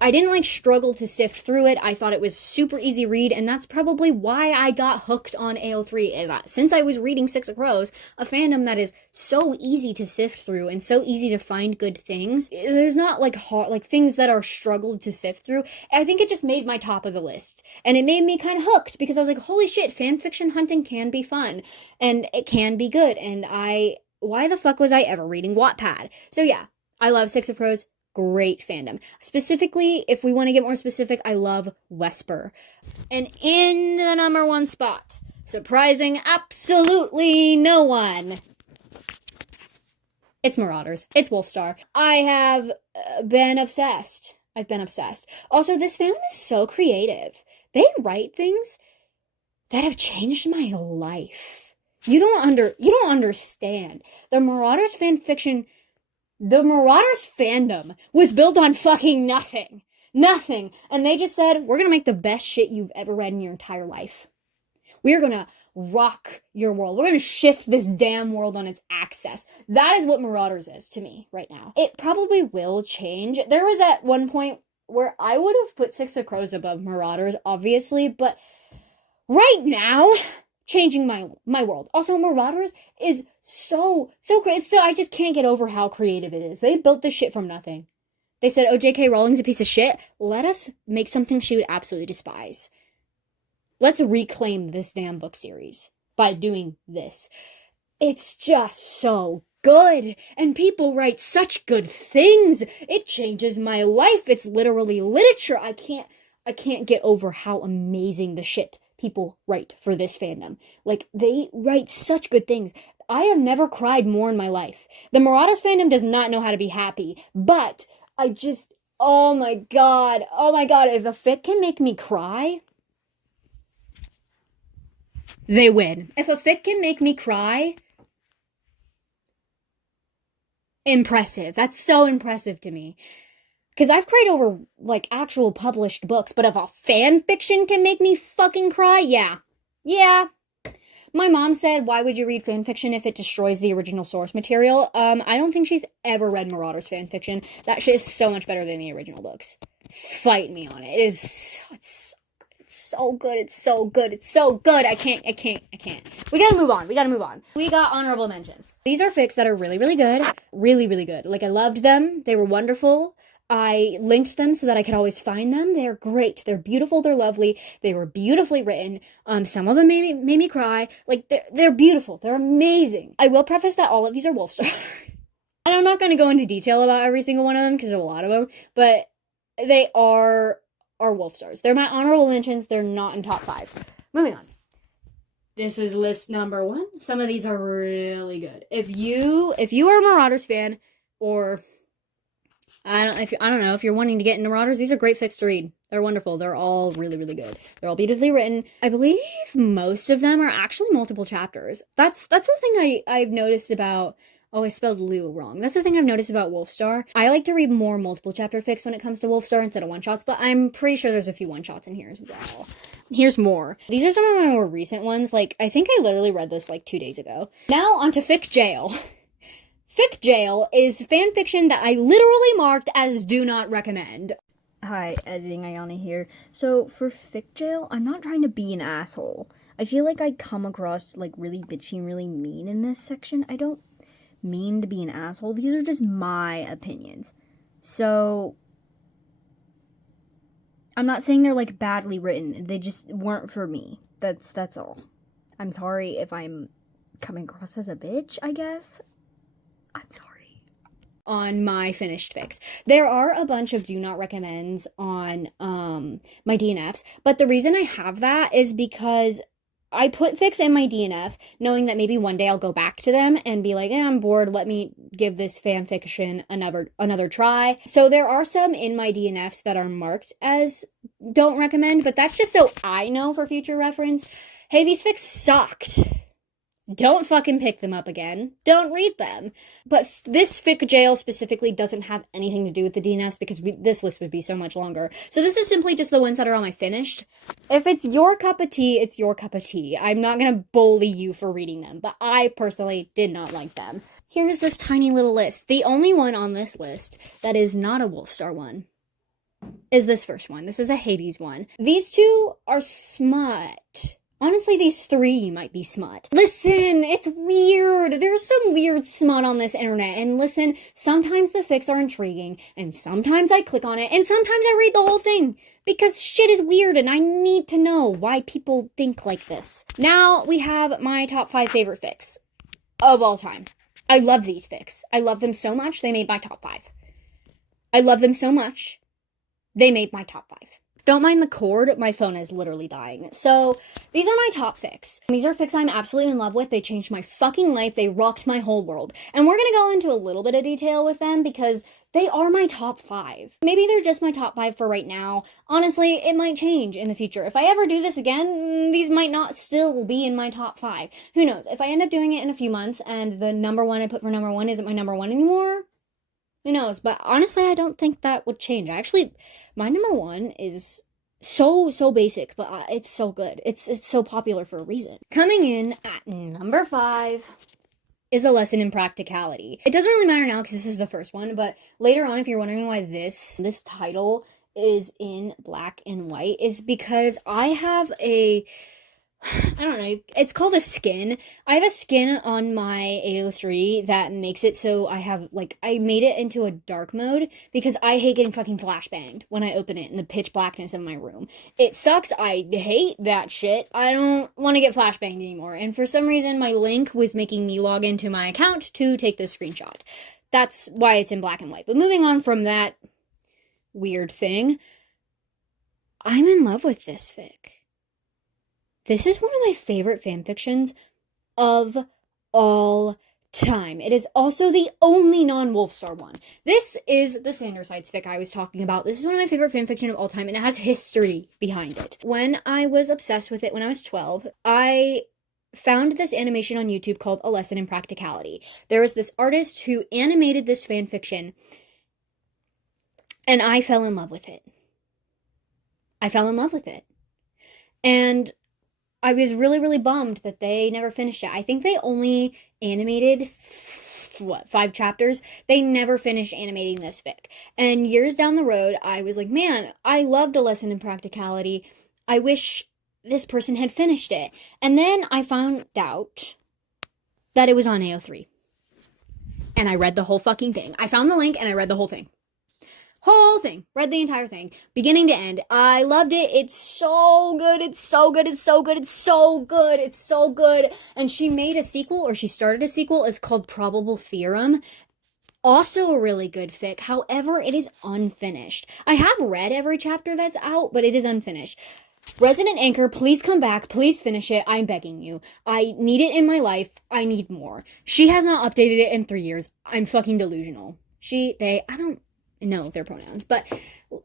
I didn't like struggle to sift through it. I thought it was super easy read, and that's probably why I got hooked on Ao3. Is that since I was reading Six of Crows, a fandom that is so easy to sift through and so easy to find good things. There's not like hard like things that are struggled to sift through. I think it just made my top of the list, and it made me kind of hooked because I was like, holy shit, fanfiction hunting can be fun and it can be good. And why the fuck was I ever reading Wattpad? So yeah, I love Six of Crows. Great fandom. Specifically, if we want to get more specific, I love Wesper. And in the number 1 spot, surprising absolutely no one, it's Marauders. It's Wolfstar. I have been obsessed. I've been obsessed. Also, this fandom is so creative. They write things that have changed my life. You don't understand. The Marauders fanfiction. The Marauders fandom was built on fucking nothing. Nothing. And they just said, we're gonna make the best shit you've ever read in your entire life. We're gonna rock your world. We're gonna shift this damn world on its axis. That is what Marauders is to me right now. It probably will change. There was at one point where I would have put Six of Crows above Marauders, obviously, but right now, changing my world. Also, Marauders is so great. So I just can't get over how creative it is. They built this shit from nothing. They said, oh, J.K. Rowling's a piece of shit. Let us make something she would absolutely despise. Let's reclaim this damn book series by doing this. It's just so good. And people write such good things. It changes my life. It's literally literature. I can't get over how amazing the shit people write for this fandom. Like, they write such good things. I have never cried more in my life. The Marauders fandom does not know how to be happy, but I just, oh my god, if a fic can make me cry, they win. If a fic can make me cry, impressive. That's so impressive to me. Because I've cried over, like, actual published books, but if a fan fiction can make me fucking cry, yeah. Yeah. My mom said, why would you read fan fiction if it destroys the original source material? I don't think she's ever read Marauders fan fiction. That shit is so much better than the original books. Fight me on it. It's so good. I can't. We gotta move on. We got honorable mentions. These are fics that are really, really good. Really, really good. Like, I loved them. They were wonderful. I linked them so that I could always find them. They're great. They're beautiful. They're lovely. They were beautifully written. Some of them made me cry. Like, they're beautiful. They're amazing. I will preface that all of these are Wolfstar. And I'm not going to go into detail about every single one of them because there's a lot of them, but they are Wolfstars. They're my honorable mentions. They're not in top 5. Moving on. This is list number 1. Some of these are really good. If you are a Marauders fan, or I don't know if you're wanting to get into Marauders, these are great fics to read. They're wonderful. They're all really, really good. They're all beautifully written. I believe most of them are actually multiple chapters. That's the thing I've noticed about. Oh, I spelled Lou wrong. That's the thing I've noticed about Wolfstar. I like to read more multiple chapter fics when it comes to Wolfstar instead of one-shots, but I'm pretty sure there's a few one-shots in here as well. Here's more. These are some of my more recent ones. Like, I think I literally read this like 2 days ago. Now onto Fic Jail. Fic Jail is fan fiction that I literally marked as do not recommend. Hi, editing Ayana here. So for Fic Jail, I'm not trying to be an asshole. I feel like I come across like really bitchy and really mean in this section. I don't mean to be an asshole. These are just my opinions. So I'm not saying they're like badly written. They just weren't for me. That's all. I'm sorry if I'm coming across as a bitch, I guess. I'm sorry. On my finished fics, there are a bunch of do not recommends on my DNFs, but the reason I have that is because I put fics in my DNF knowing that maybe one day I'll go back to them and be like, I'm bored, let me give this fan fiction another try. So there are some in my DNFs that are marked as don't recommend, but that's just so I know for future reference. Hey, these fics sucked. Don't fucking pick them up again. Don't read them. But this fic jail specifically doesn't have anything to do with the DNFs because this list would be so much longer. So this is simply just the ones that are on my finished. If it's your cup of tea, it's your cup of tea. I'm not gonna bully you for reading them, but I personally did not like them. Here's this tiny little list. The only one on this list that is not a Wolfstar one is this first one. This is a Hades one. These two are smut. Honestly, these three might be smut. Listen, it's weird. There's some weird smut on this internet. And listen, sometimes the fics are intriguing, and sometimes I click on it, and sometimes I read the whole thing. Because shit is weird, and I need to know why people think like this. Now, we have my top 5 favorite fics of all time. I love these fics. I love them so much, they made my top 5. I love them so much, they made my top 5. Don't mind the cord, my phone is literally dying. So, these are my top fics. These are fics I'm absolutely in love with. They changed my fucking life. They rocked my whole world. And we're gonna go into a little bit of detail with them because they are my top 5. Maybe they're just my top 5 for right now. Honestly, it might change in the future. If I ever do this again, these might not still be in my top 5. Who knows? If I end up doing it in a few months and the number one I put for number 1 isn't my number 1 anymore, who knows? But honestly, I don't think that would change. Actually, my number 1 is so basic, but it's so good. It's so popular for a reason. Coming in at number 5 is A Lesson in Practicality. It doesn't really matter now because this is the first one, but later on, if you're wondering why this title is in black and white, is because I have I don't know, it's called a skin. I have a skin on my AO3 that makes it so I made it into a dark mode because I hate getting fucking flashbanged when I open it in the pitch blackness of my room. It sucks. I hate that shit. I don't want to get flashbanged anymore. And for some reason, my link was making me log into my account to take this screenshot. That's why it's in black and white. But moving on from that weird thing, I'm in love with this fic. This is one of my favorite fanfictions of all time. It is also the only non-Wolfstar one. This is the Sandersides fic I was talking about. This is one of my favorite fanfiction of all time, and it has history behind it. When I was obsessed with it when I was 12, I found this animation on YouTube called A Lesson in Practicality. There was this artist who animated this fanfiction, and I fell in love with it. And I was really bummed that they never finished it. I think they only animated, 5 chapters? They never finished animating this fic. And years down the road, I was like, man, I loved A Lesson in Practicality. I wish this person had finished it. And then I found out that it was on AO3. And I read the whole fucking thing. I found the link and I read the whole thing. Read the entire thing, beginning to end. I loved it. It's so good. And she made a sequel, or she started a sequel. It's called Probable Theorem. Also a really good fic. However, it is unfinished. I have read every chapter that's out, but it is unfinished. Resident Anchor, please come back. Please finish it. I'm begging you. I need it in my life. I need more. She has not updated it in 3 years. I'm fucking delusional. I don't know their pronouns, but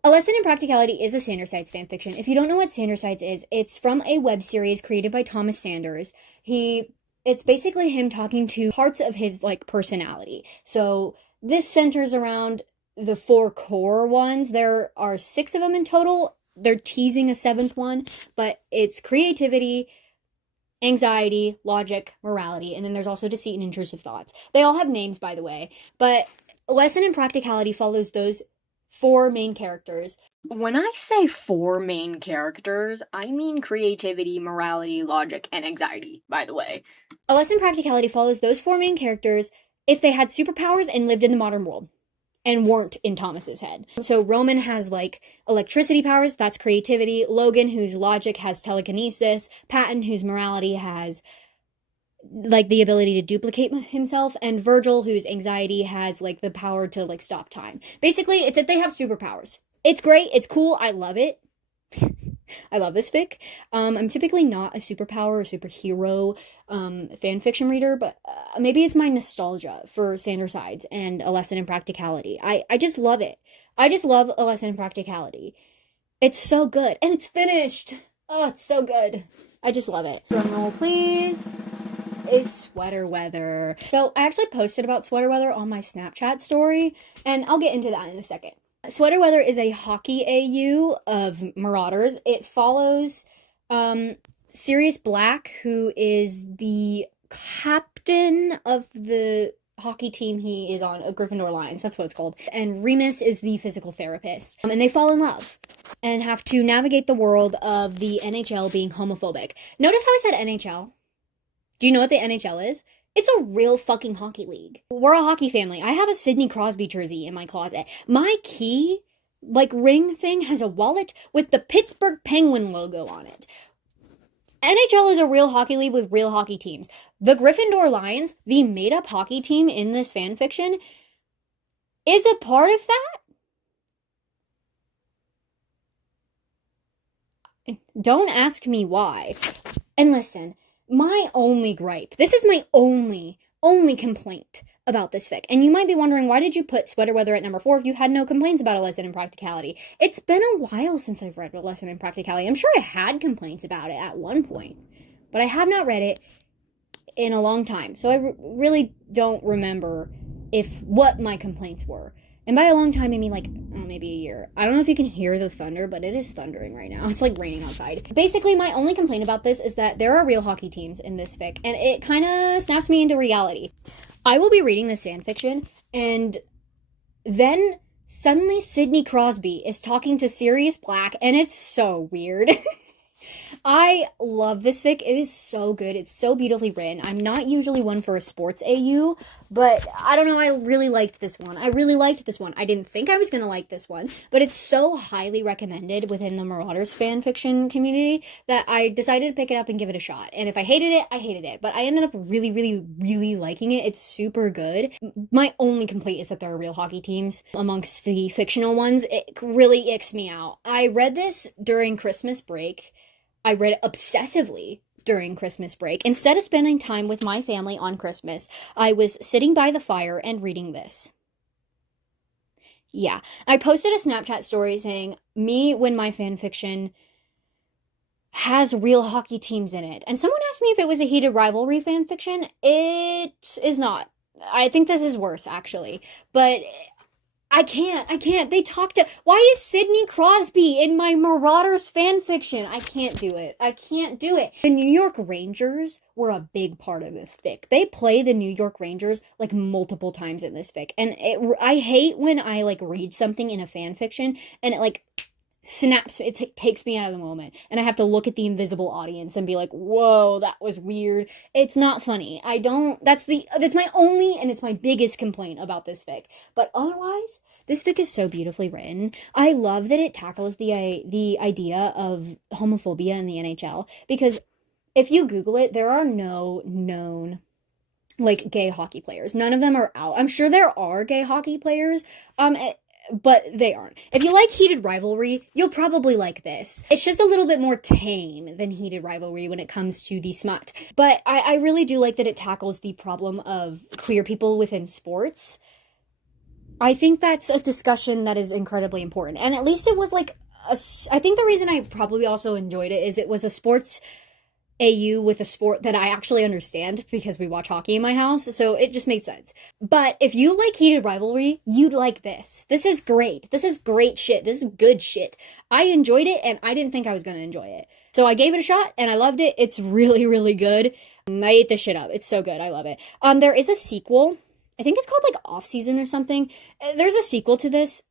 A Lesson in Practicality is a Sandersides fanfiction. If you don't know what Sandersides is, it's from a web series created by Thomas Sanders. It's basically him talking to parts of his, personality. So this centers around the 4 core ones. There are 6 of them in total. They're teasing a 7th one, but it's creativity, anxiety, logic, morality, and then there's also deceit and intrusive thoughts. They all have names, by the way, but A Lesson in Practicality follows those 4 main characters. When I say 4 main characters, I mean creativity, morality, logic, and anxiety, by the way. A Lesson in Practicality follows those 4 main characters if they had superpowers and lived in the modern world and weren't in Thomas's head. So Roman has, electricity powers, that's creativity. Logan, whose logic has telekinesis. Patton, whose morality has the ability to duplicate himself, and Virgil, whose anxiety has the power to stop time. Basically, it's if they have superpowers. It's great, it's cool, I love it. I love this fic. I'm typically not a superpower or superhero fan fiction reader, but maybe it's my nostalgia for Sander Sides and A Lesson in Practicality. I just love it. I just love A Lesson in Practicality. It's so good, and it's finished. Oh, it's so good. I just love it. Drum roll, please. Is Sweater Weather. So I actually posted about Sweater Weather on my Snapchat story, and I'll get into that in a second. Sweater Weather is a hockey AU of Marauders. It follows Sirius Black, who is the captain of the hockey team he is on, Gryffindor Lions, that's what it's called. And Remus is the physical therapist. And they fall in love and have to navigate the world of the NHL being homophobic. Notice how I said NHL? Do you know what the NHL is? It's a real fucking hockey league. We're a hockey family. I have a Sidney Crosby jersey in my closet. My key, ring thing has a wallet with the Pittsburgh Penguin logo on it. NHL is a real hockey league with real hockey teams. The Gryffindor Lions, the made-up hockey team in this fanfiction, is a part of that. Don't ask me why. And listen, my only gripe, this is my only complaint about this fic. And you might be wondering, why did you put Sweater Weather at number 4 if you had no complaints about A Lesson in Practicality? It's been a while since I've read A Lesson in Practicality. I'm sure I had complaints about it at one point, but I have not read it in a long time. So I really don't remember what my complaints were. And by a long time, I mean maybe a year. I don't know if you can hear the thunder, but it is thundering right now. It's raining outside. Basically, my only complaint about this is that there are real hockey teams in this fic, and it kind of snaps me into reality. I will be reading this fanfiction, and then suddenly Sidney Crosby is talking to Sirius Black, and it's so weird. I love this fic. It is so good. It's so beautifully written. I'm not usually one for a sports AU, but I don't know. I really liked this one. I didn't think I was going to like this one, but it's so highly recommended within the Marauders fanfiction community that I decided to pick it up and give it a shot. And if I hated it, I hated it, but I ended up really liking it. It's super good. My only complaint is that there are real hockey teams amongst the fictional ones. It really icks me out. I read this during Christmas break. I read it obsessively during Christmas break. Instead of spending time with my family on Christmas, I was sitting by the fire and reading this. Yeah, I posted a Snapchat story saying, me when my fanfiction has real hockey teams in it. And someone asked me if it was a heated rivalry fanfiction. It is not. I think this is worse, actually. But I can't. They talked to... Why is Sidney Crosby in my Marauders fanfiction? I can't do it. The New York Rangers were a big part of this fic. They play the New York Rangers, multiple times in this fic. And I hate when I, read something in a fanfiction, and it, snaps, it takes me out of the moment, and I have to look at the invisible audience and be like, whoa, that was weird. It's not funny. That's my only, and it's my biggest complaint about this fic. But otherwise, this fic is so beautifully written. I love that it tackles the idea of homophobia in the NHL, because if you Google it, there are no known gay hockey players. None of them are out. I'm sure there are gay hockey players, but they aren't. If you like heated rivalry, you'll probably like this. It's just a little bit more tame than heated rivalry when it comes to the smut. But I really do like that it tackles the problem of queer people within sports. I think that's a discussion that is incredibly important. And at least it was I think the reason I probably also enjoyed it is it was a sports AU with a sport that I actually understand because we watch hockey in my house, so it just makes sense. But if you like heated rivalry, you'd like this. This is great. This is great shit. This is good shit. I enjoyed it, and I didn't think I was going to enjoy it. So I gave it a shot, and I loved it. It's really good. I ate this shit up. It's so good. I love it. There is a sequel. I think it's called, Off Season or something. There's a sequel to this.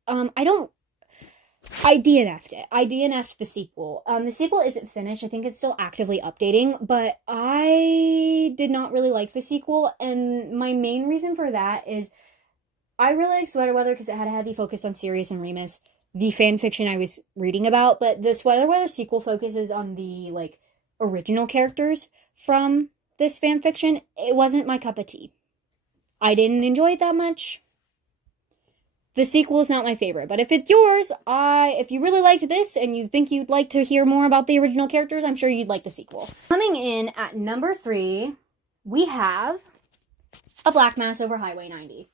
I DNF'd it. I DNF'd the sequel. The sequel isn't finished. I think it's still actively updating, but I did not really like the sequel, and my main reason for that is I really like Sweater Weather because it had a heavy focus on Sirius and Remus, the fanfiction I was reading about, but the Sweater Weather sequel focuses on the, original characters from this fanfiction. It wasn't my cup of tea. I didn't enjoy it that much. The sequel is not my favorite, but if it's yours, if you really liked this and you think you'd like to hear more about the original characters, I'm sure you'd like the sequel. Coming in at number 3, we have A Black Mass Over Highway 90.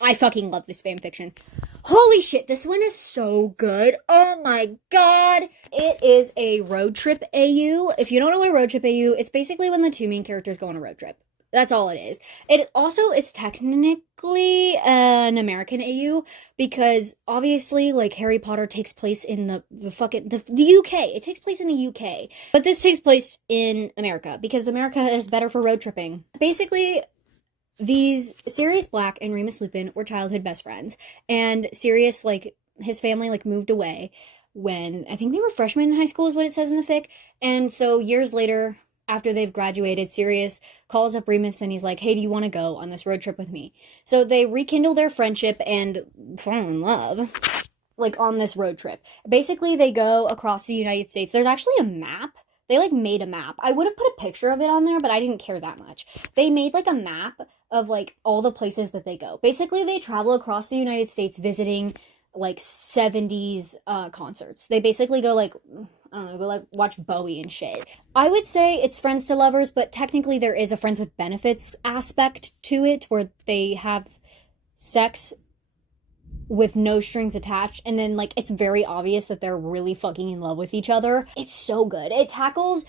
I fucking love this fanfiction. Holy shit, this one is so good. Oh my god. It is a road trip AU. If you don't know what a road trip AU, it's basically when the two main characters go on a road trip. That's all it is. It also is technically an American AU because obviously, like, Harry Potter takes place in the UK. It takes place in the UK. But this takes place in America because America is better for road tripping. Basically, Sirius Black and Remus Lupin were childhood best friends. And Sirius, like, his family, like, moved away when, I think they were freshmen in high school is what it says in the fic. And so years later, after they've graduated, Sirius calls up Remus and he's like, hey, do you want to go on this road trip with me? So they rekindle their friendship and fall in love, like, on this road trip. Basically, they go across the United States. There's actually a map. They, like, made a map. I would have put a picture of it on there, but I didn't care that much. They made, like, a map of, like, all the places that they go. Basically, they travel across the United States visiting, like, 70s concerts. They basically go, like, I don't know, go, like, watch Bowie and shit. I would say it's friends to lovers, but technically there is a friends with benefits aspect to it, where they have sex with no strings attached, and then, like, it's very obvious that they're really fucking in love with each other. It's so good. It tackles,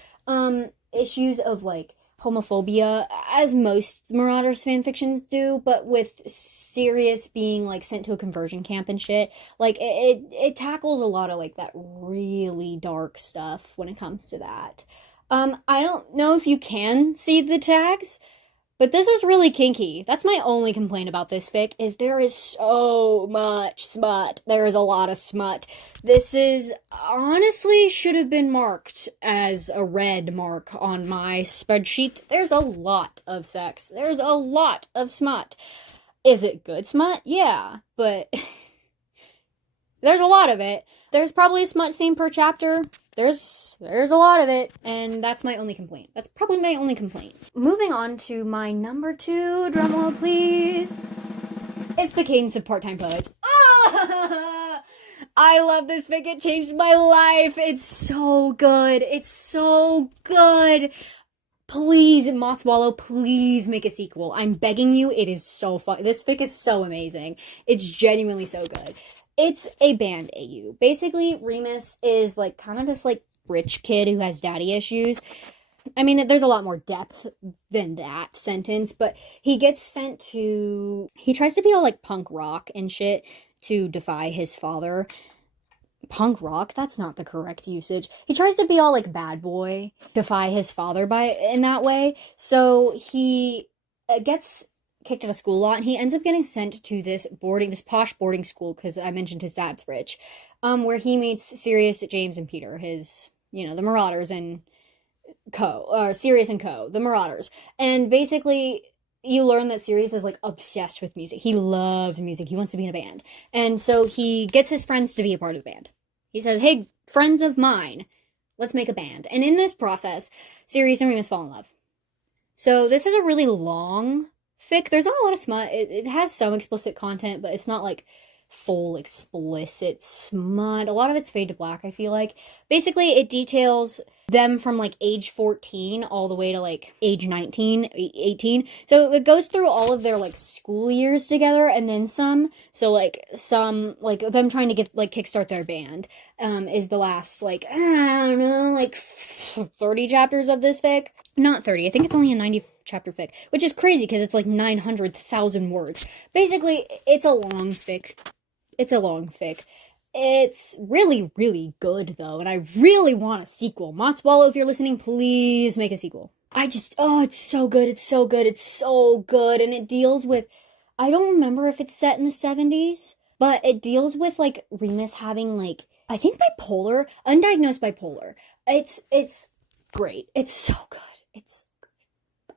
issues of, like, homophobia, as most Marauders fanfictions do, but with Sirius being, like, sent to a conversion camp and shit. Like, it tackles a lot of, like, that really dark stuff when it comes to that. I don't know if you can see the tags, but this is really kinky. That's my only complaint about this fic, is there is so much smut. There is a lot of smut. This is, honestly, should have been marked as a red mark on my spreadsheet. There's a lot of sex. There's a lot of smut. Is it good smut? Yeah, but there's a lot of it. There's probably a smut scene per chapter. There's a lot of it, and that's my only complaint. That's probably my only complaint. Moving on to my number 2, drumroll please. It's The Cadence of Part-Time Poets. Ah! I love this fic. It changed my life. It's so good. It's so good. Please, Moth Swallow, please make a sequel. I'm begging you. It is so fun. This fic is so amazing. It's genuinely so good. It's a band AU. Basically, Remus is, like, kind of this, like, rich kid who has daddy issues. I mean, there's a lot more depth than that sentence, but he gets sent to... He tries to be all, like, punk rock and shit to defy his father. Punk rock? That's not the correct usage. He tries to be all, like, bad boy, defy his father in that way. So he gets kicked out of school a lot, and he ends up getting sent to this posh boarding school, because I mentioned his dad's rich, where he meets Sirius, James, and Peter, his, the Marauders and Sirius and co, the Marauders. And basically, you learn that Sirius is, like, obsessed with music. He loves music. He wants to be in a band. And so he gets his friends to be a part of the band. He says, hey, friends of mine, let's make a band. And in this process, Sirius and Remus fall in love. So this is a really long fic. There's not a lot of smut. It has some explicit content, but it's not, like, full explicit smut. A lot of it's fade to black, I feel like. Basically, it details them from, like, age 14 all the way to, like, age 19, 18. So it goes through all of their, like, school years together and then some. So, like, them trying to get, like, kickstart their band is the last, like, I don't know, like, 30 chapters of this fic. Not 30. I think it's only a 90 chapter fic, which is crazy because it's like 900,000 words. Basically, it's a long fic. It's really, really good, though, and I really want a sequel. Moth Swallow, if you're listening, please make a sequel. It's so good, it's so good, it's so good, and it deals with, I don't remember if it's set in the 70s, but it deals with, like, Remus having, like, I think undiagnosed bipolar. It's great. It's so good.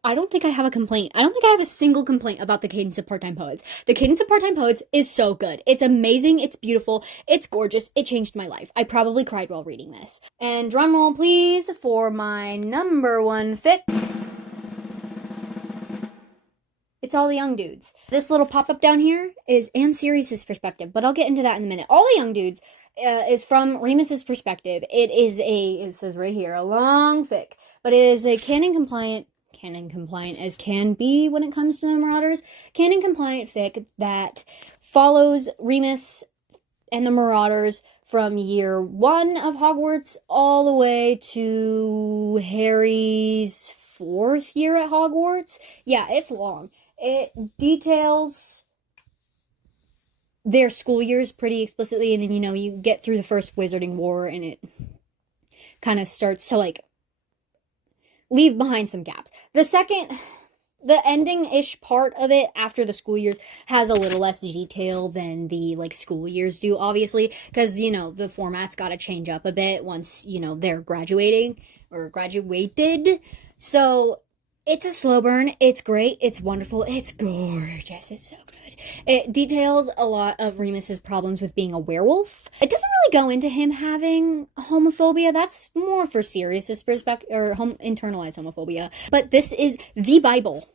I don't think I have a complaint. I don't think I have a single complaint about The Cadence of Part-Time Poets. The Cadence of Part-Time Poets is so good. It's amazing. It's beautiful. It's gorgeous. It changed my life. I probably cried while reading this. And drumroll, please, for my number 1 fic. It's all the young dudes. This little pop-up down here is Anne Sirius's perspective, but I'll get into that in a minute. All the young dudes is from Remus's perspective. It says right here, a long fic, but it is a canon compliant as can be when it comes to the Marauders, canon compliant fic that follows Remus and the Marauders from year 1 of Hogwarts all the way to Harry's 4th year at Hogwarts. Yeah, it's long. It details their school years pretty explicitly, and then, you know, you get through the first Wizarding War, and it kind of starts to, like, leave behind some gaps. The ending-ish part of it after the school years has a little less detail than the, like, school years do, obviously, because, you know, the format's got to change up a bit once, you know, they're graduating, or graduated. So, it's a slow burn. It's great. It's wonderful. It's gorgeous. It's so good. It details a lot of Remus's problems with being a werewolf. It doesn't really go into him having homophobia. That's more for Sirius's perspective, or internalized homophobia. But this is the Bible.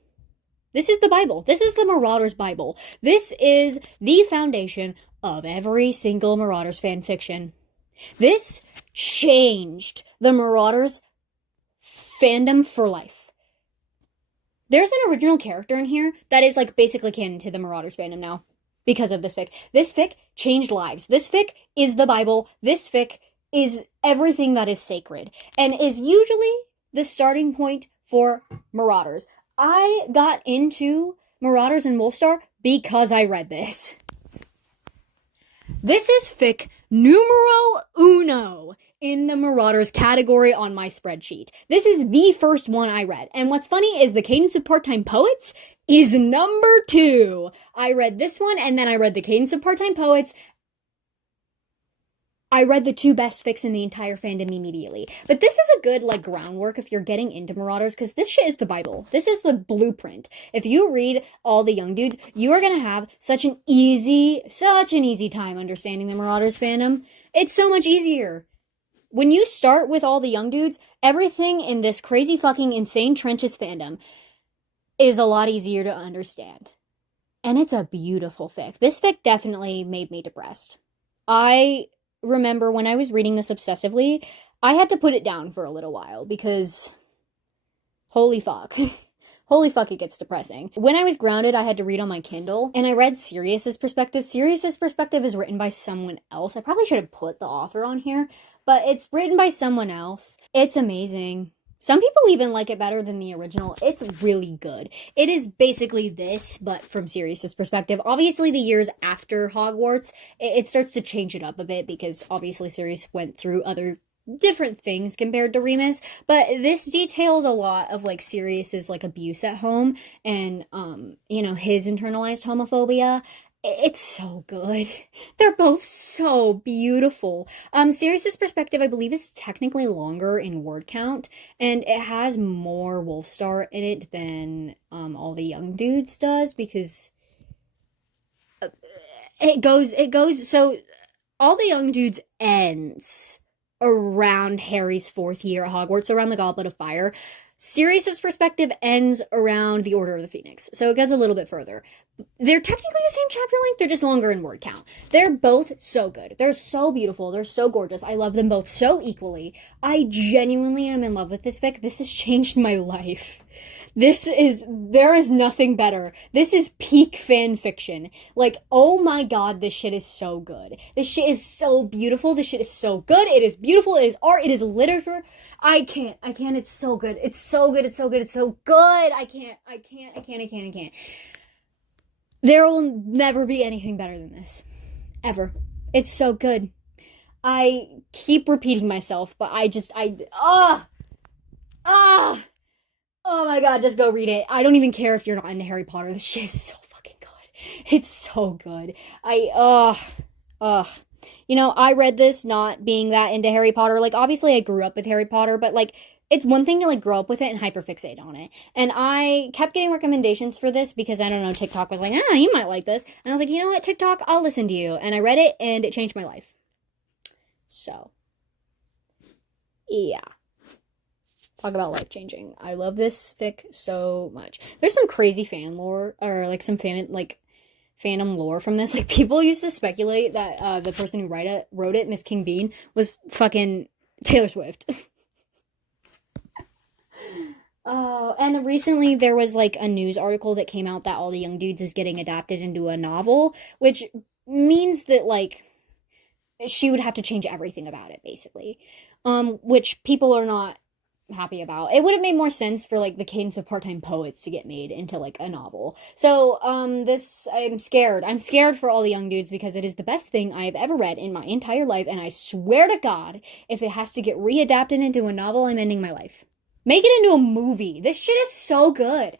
This is the Bible. This is the Marauders Bible. This is the foundation of every single Marauders fan fiction. This changed the Marauders fandom for life. There's an original character in here that is, like, basically canon to the Marauders fandom now because of this fic. This fic changed lives. This fic is the Bible. This fic is everything that is sacred and is usually the starting point for Marauders. I got into Marauders and Wolfstar because I read this. This is fic numero uno in the Marauders category on my spreadsheet. This is the first one I read. And what's funny is the Cadence of Part-Time Poets is number 2. I read this one, and then I read the Cadence of Part-Time Poets. I read the 2 best fics in the entire fandom immediately. But this is a good, like, groundwork if you're getting into Marauders, because this shit is the Bible. This is the blueprint. If you read all the young dudes, you are gonna have such an easy time understanding the Marauders fandom. It's so much easier. When you start with all the young dudes, everything in this crazy fucking insane trenches fandom is a lot easier to understand. And it's a beautiful fic. This fic definitely made me depressed. I remember when I was reading this obsessively, I had to put it down for a little while because holy fuck. Holy fuck, it gets depressing. When I was grounded, I had to read on my Kindle, and I read Sirius's perspective. Sirius's perspective is written by someone else. I probably should have put the author on here, but it's written by someone else. It's amazing. Some people even like it better than the original. It's really good. It is basically this, but from Sirius's perspective. Obviously, the years after Hogwarts, it starts to change it up a bit because obviously Sirius went through other different things compared to Remus, but this details a lot of, like, Sirius's, like, abuse at home and, you know, his internalized homophobia. It's so good. They're both so beautiful. Sirius's perspective, I believe, is technically longer in word count, and it has more Wolfstar in it than, all the young dudes does, because it goes, so all the young dudes ends around Harry's 4th year at Hogwarts, around the Goblet of Fire. Sirius's perspective ends around the Order of the Phoenix, so it goes a little bit further. They're technically the same chapter length, they're just longer in word count. They're both so good. They're so beautiful. They're so gorgeous. I love them both so equally. I genuinely am in love with this fic. This has changed my life. There is nothing better. This is peak fan fiction. Like, oh my god, this shit is so good. This shit is so beautiful. This shit is so good. It is beautiful. It is art. It is literature. I can't. It's so good. It's so good. It's so good. It's so good. I can't. There will never be anything better than this. Ever. It's so good. I keep repeating myself, but oh my god, just go read it. I don't even care if you're not into Harry Potter. This shit is so fucking good. It's so good. You know, I read this not being that into Harry Potter. Like, obviously I grew up with Harry Potter, but, like, it's one thing to, like, grow up with it and hyperfixate on it. And I kept getting recommendations for this because, I don't know, TikTok was like, you might like this. And I was like, you know what, TikTok, I'll listen to you. And I read it, and it changed my life. So, yeah. Talk about life-changing. I love this fic so much. There's some crazy fan lore, or like some fandom lore from this. Like, people used to speculate that the person who wrote it, Miss King Bean, was fucking Taylor Swift. Oh, and recently there was like a news article that came out that All the Young Dudes is getting adapted into a novel, which means that like she would have to change everything about it, basically. Which people are not happy about. It would have made more sense for like the Cadence of Part-Time Poets to get made into like a novel. So, I'm scared. I'm scared for All the Young Dudes because it is the best thing I have ever read in my entire life, and I swear to God, if it has to get readapted into a novel, I'm ending my life. Make it into a movie. This shit is so good.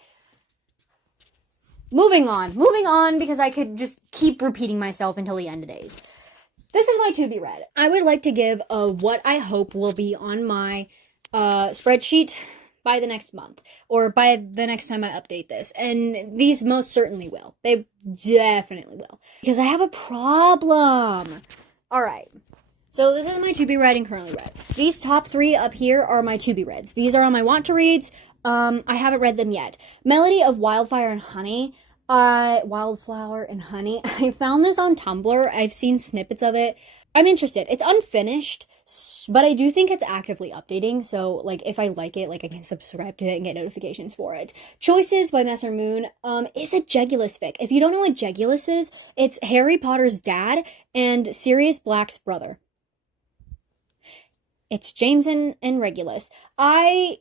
Moving on, because I could just keep repeating myself until the end of days. This is my to be read. I would like to give what I hope will be on my spreadsheet by the next month, or by the next time I update this. And these most certainly will. They definitely will. Because I have a problem. Alright. So this is my to be read and currently read. These top 3 up here are my to be reads. These are on my want to reads. I haven't read them yet. Melody of Wildfire and Honey. Wildflower and Honey. I found this on Tumblr. I've seen snippets of it. I'm interested. It's unfinished, but I do think it's actively updating. So, like, if I like it, like, I can subscribe to it and get notifications for it. Choices by Messer Moon is a Jegulus fic. If you don't know what Jegulus is, it's Harry Potter's dad and Sirius Black's brother. It's James and Regulus. I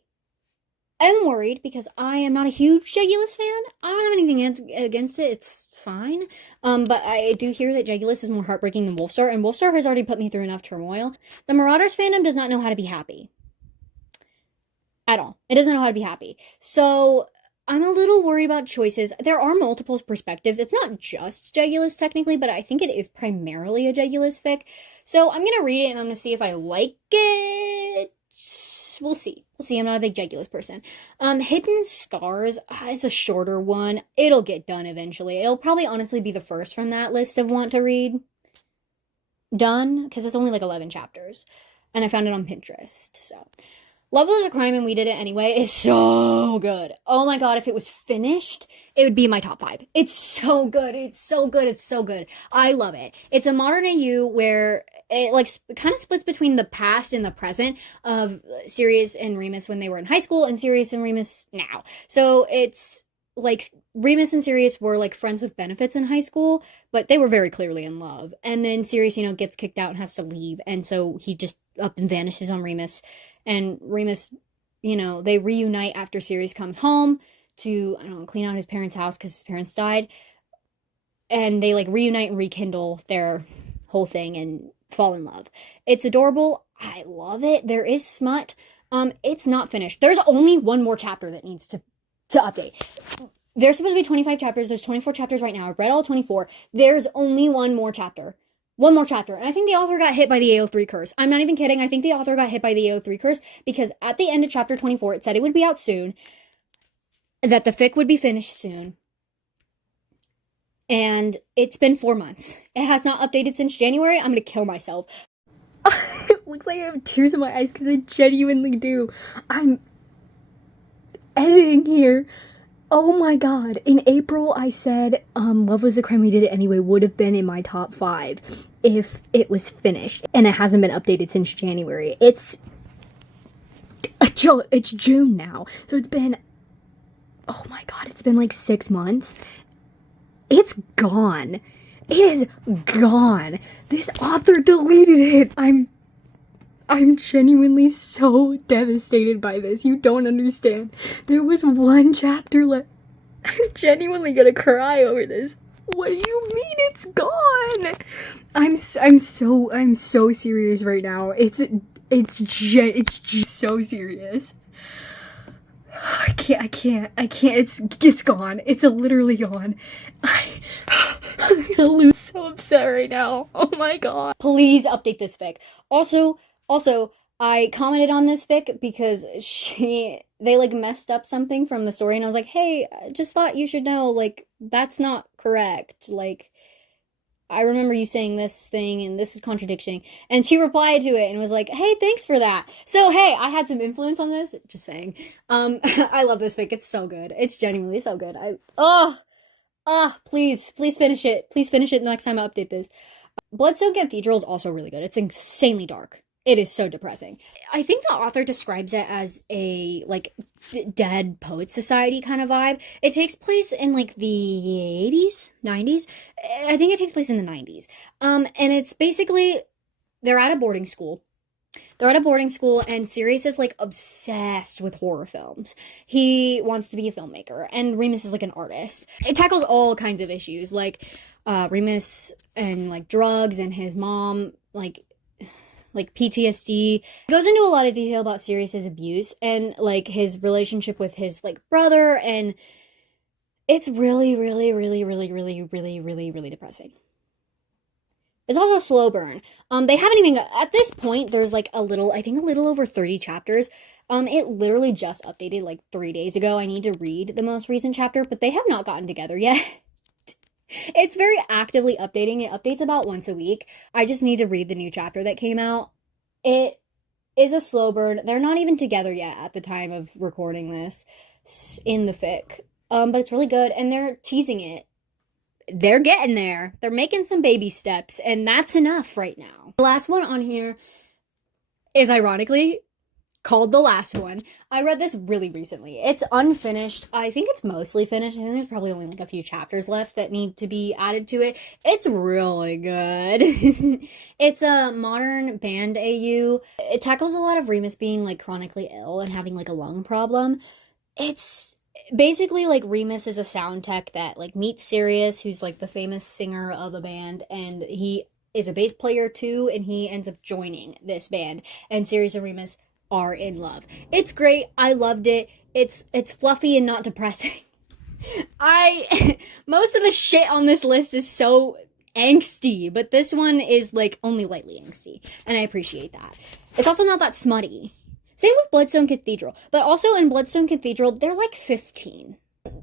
am worried because I am not a huge Jegulus fan. I don't have anything against it. It's fine. But I do hear that Jegulus is more heartbreaking than Wolfstar, and Wolfstar has already put me through enough turmoil. The Marauders fandom does not know how to be happy. At all. It doesn't know how to be happy. So I'm a little worried about choices. There are multiple perspectives. It's not just Jegulus technically, but I think it is primarily a Jegulus fic. So I'm going to read it and I'm going to see if I like it. We'll see. I'm not a big Jegulus person. Hidden Scars. It's a shorter one. It'll get done eventually. It'll probably honestly be the first from that list of want to read. Done. Because it's only like 11 chapters. And I found it on Pinterest. So, Love Was a Crime and We Did It Anyway is so good. Oh my god, if it was finished, it would be my top 5. It's so good. It's so good. It's so good. I love it. It's a modern AU where it like kind of splits between the past and the present of Sirius and Remus when they were in high school and Sirius and Remus now. So it's like Remus and Sirius were like friends with benefits in high school, but they were very clearly in love. And then Sirius, gets kicked out and has to leave. And so he just up and vanishes on Remus. And Remus, they reunite after Sirius comes home to, clean out his parents' house because his parents died. And they, like, reunite and rekindle their whole thing and fall in love. It's adorable. I love it. There is smut. It's not finished. There's only one more chapter that needs to update. There's supposed to be 25 chapters. There's 24 chapters right now. I've read all 24. There's only one more chapter. One more chapter. And I think the author got hit by the Ao3 curse. I'm not even kidding. I think the author got hit by the Ao3 curse because at the end of chapter 24, it said it would be out soon, that the fic would be finished soon. And it's been 4 months. It has not updated since January. I'm going to kill myself. It looks like I have tears in my eyes because I genuinely do. I'm editing here. Oh my god. In April, I said Love Was a Crime We Did It Anyway would have been in my top 5 if it was finished. And it hasn't been updated since January. It's June now. So it's been, oh my god, it's been like 6 months. It's gone. It is gone. This author deleted it. I'm genuinely so devastated by this. You don't understand. There was one chapter left. I'm genuinely gonna cry over this. What do you mean it's gone? I'm so serious right now. It's just so serious. I can't. It's gone. It's literally gone. I'm gonna lose. So upset right now. Oh my god. Please update this fic. Also, I commented on this fic because they like messed up something from the story and I was like, hey, I just thought you should know, like, that's not correct. Like, I remember you saying this thing and this is contradicting. And she replied to it and was like, hey, thanks for that. So, hey, I had some influence on this. Just saying. I love this fic. It's so good. It's genuinely so good. Please finish it. Please finish it the next time I update this. Bloodstone Cathedral is also really good. It's insanely dark. It is so depressing. I think the author describes it as a, like, dead poet society kind of vibe. It takes place in, like, the 80s? 90s? I think it takes place in the 90s. And it's basically, they're at a boarding school. And Sirius is, like, obsessed with horror films. He wants to be a filmmaker, and Remus is, like, an artist. It tackles all kinds of issues, like, Remus and, like, drugs, and his mom, like PTSD. It goes into a lot of detail about Sirius's abuse, and, like, his relationship with his, like, brother, and it's really, really, really, really, really, really, really, really depressing. It's also a slow burn. They haven't even, at this point, there's like I think a little over 30 chapters. It literally just updated like 3 days ago. I need to read the most recent chapter, but they have not gotten together yet. It's very actively updating. It updates about once a week. I just need to read the new chapter that came out. It is a slow burn. They're not even together yet at the time of recording this in the fic. But it's really good, and they're teasing it. They're getting there. They're making some baby steps, and that's enough right now. The last one on here is ironically called The Last One. I read this really recently. It's unfinished. I think it's mostly finished. I think there's probably only like a few chapters left that need to be added to it. It's really good. It's a modern band AU. It tackles a lot of Remus being like chronically ill and having like a lung problem. It's basically like Remus is a sound tech that like meets Sirius, who's like the famous singer of a band, and he is a bass player too, and he ends up joining this band, and Sirius and Remus are in love. It's great. I loved it. It's fluffy and not depressing. Most of the shit on this list is so angsty, but this one is like only lightly angsty, and I appreciate that. It's also not that smutty. Same with Bloodstone Cathedral. But also in Bloodstone Cathedral, they're like 15.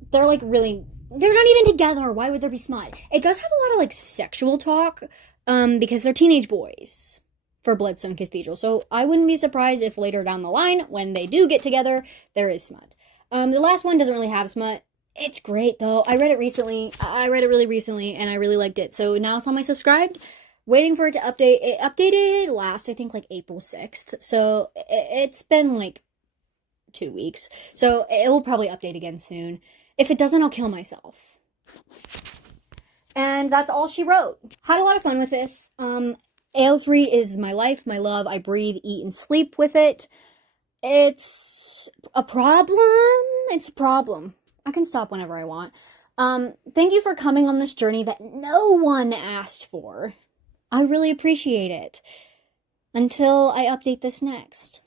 They're like really, they're not even together. Why would there be smut? It does have a lot of like sexual talk, because they're teenage boys for Bloodstone Cathedral. So I wouldn't be surprised if later down the line, when they do get together, there is smut. The last one doesn't really have smut. It's great though. I read it recently. I read it really recently, and I really liked it. So now it's on my subscribed. Waiting for it to update. It updated last, I think, like April 6th. So it's been like 2 weeks. So it will probably update again soon. If it doesn't, I'll kill myself. And that's all she wrote. Had a lot of fun with this. Ao3 is my life, my love. I breathe, eat, and sleep with it. It's a problem. It's a problem. I can stop whenever I want. Thank you for coming on this journey that no one asked for. I really appreciate it. Until I update this next.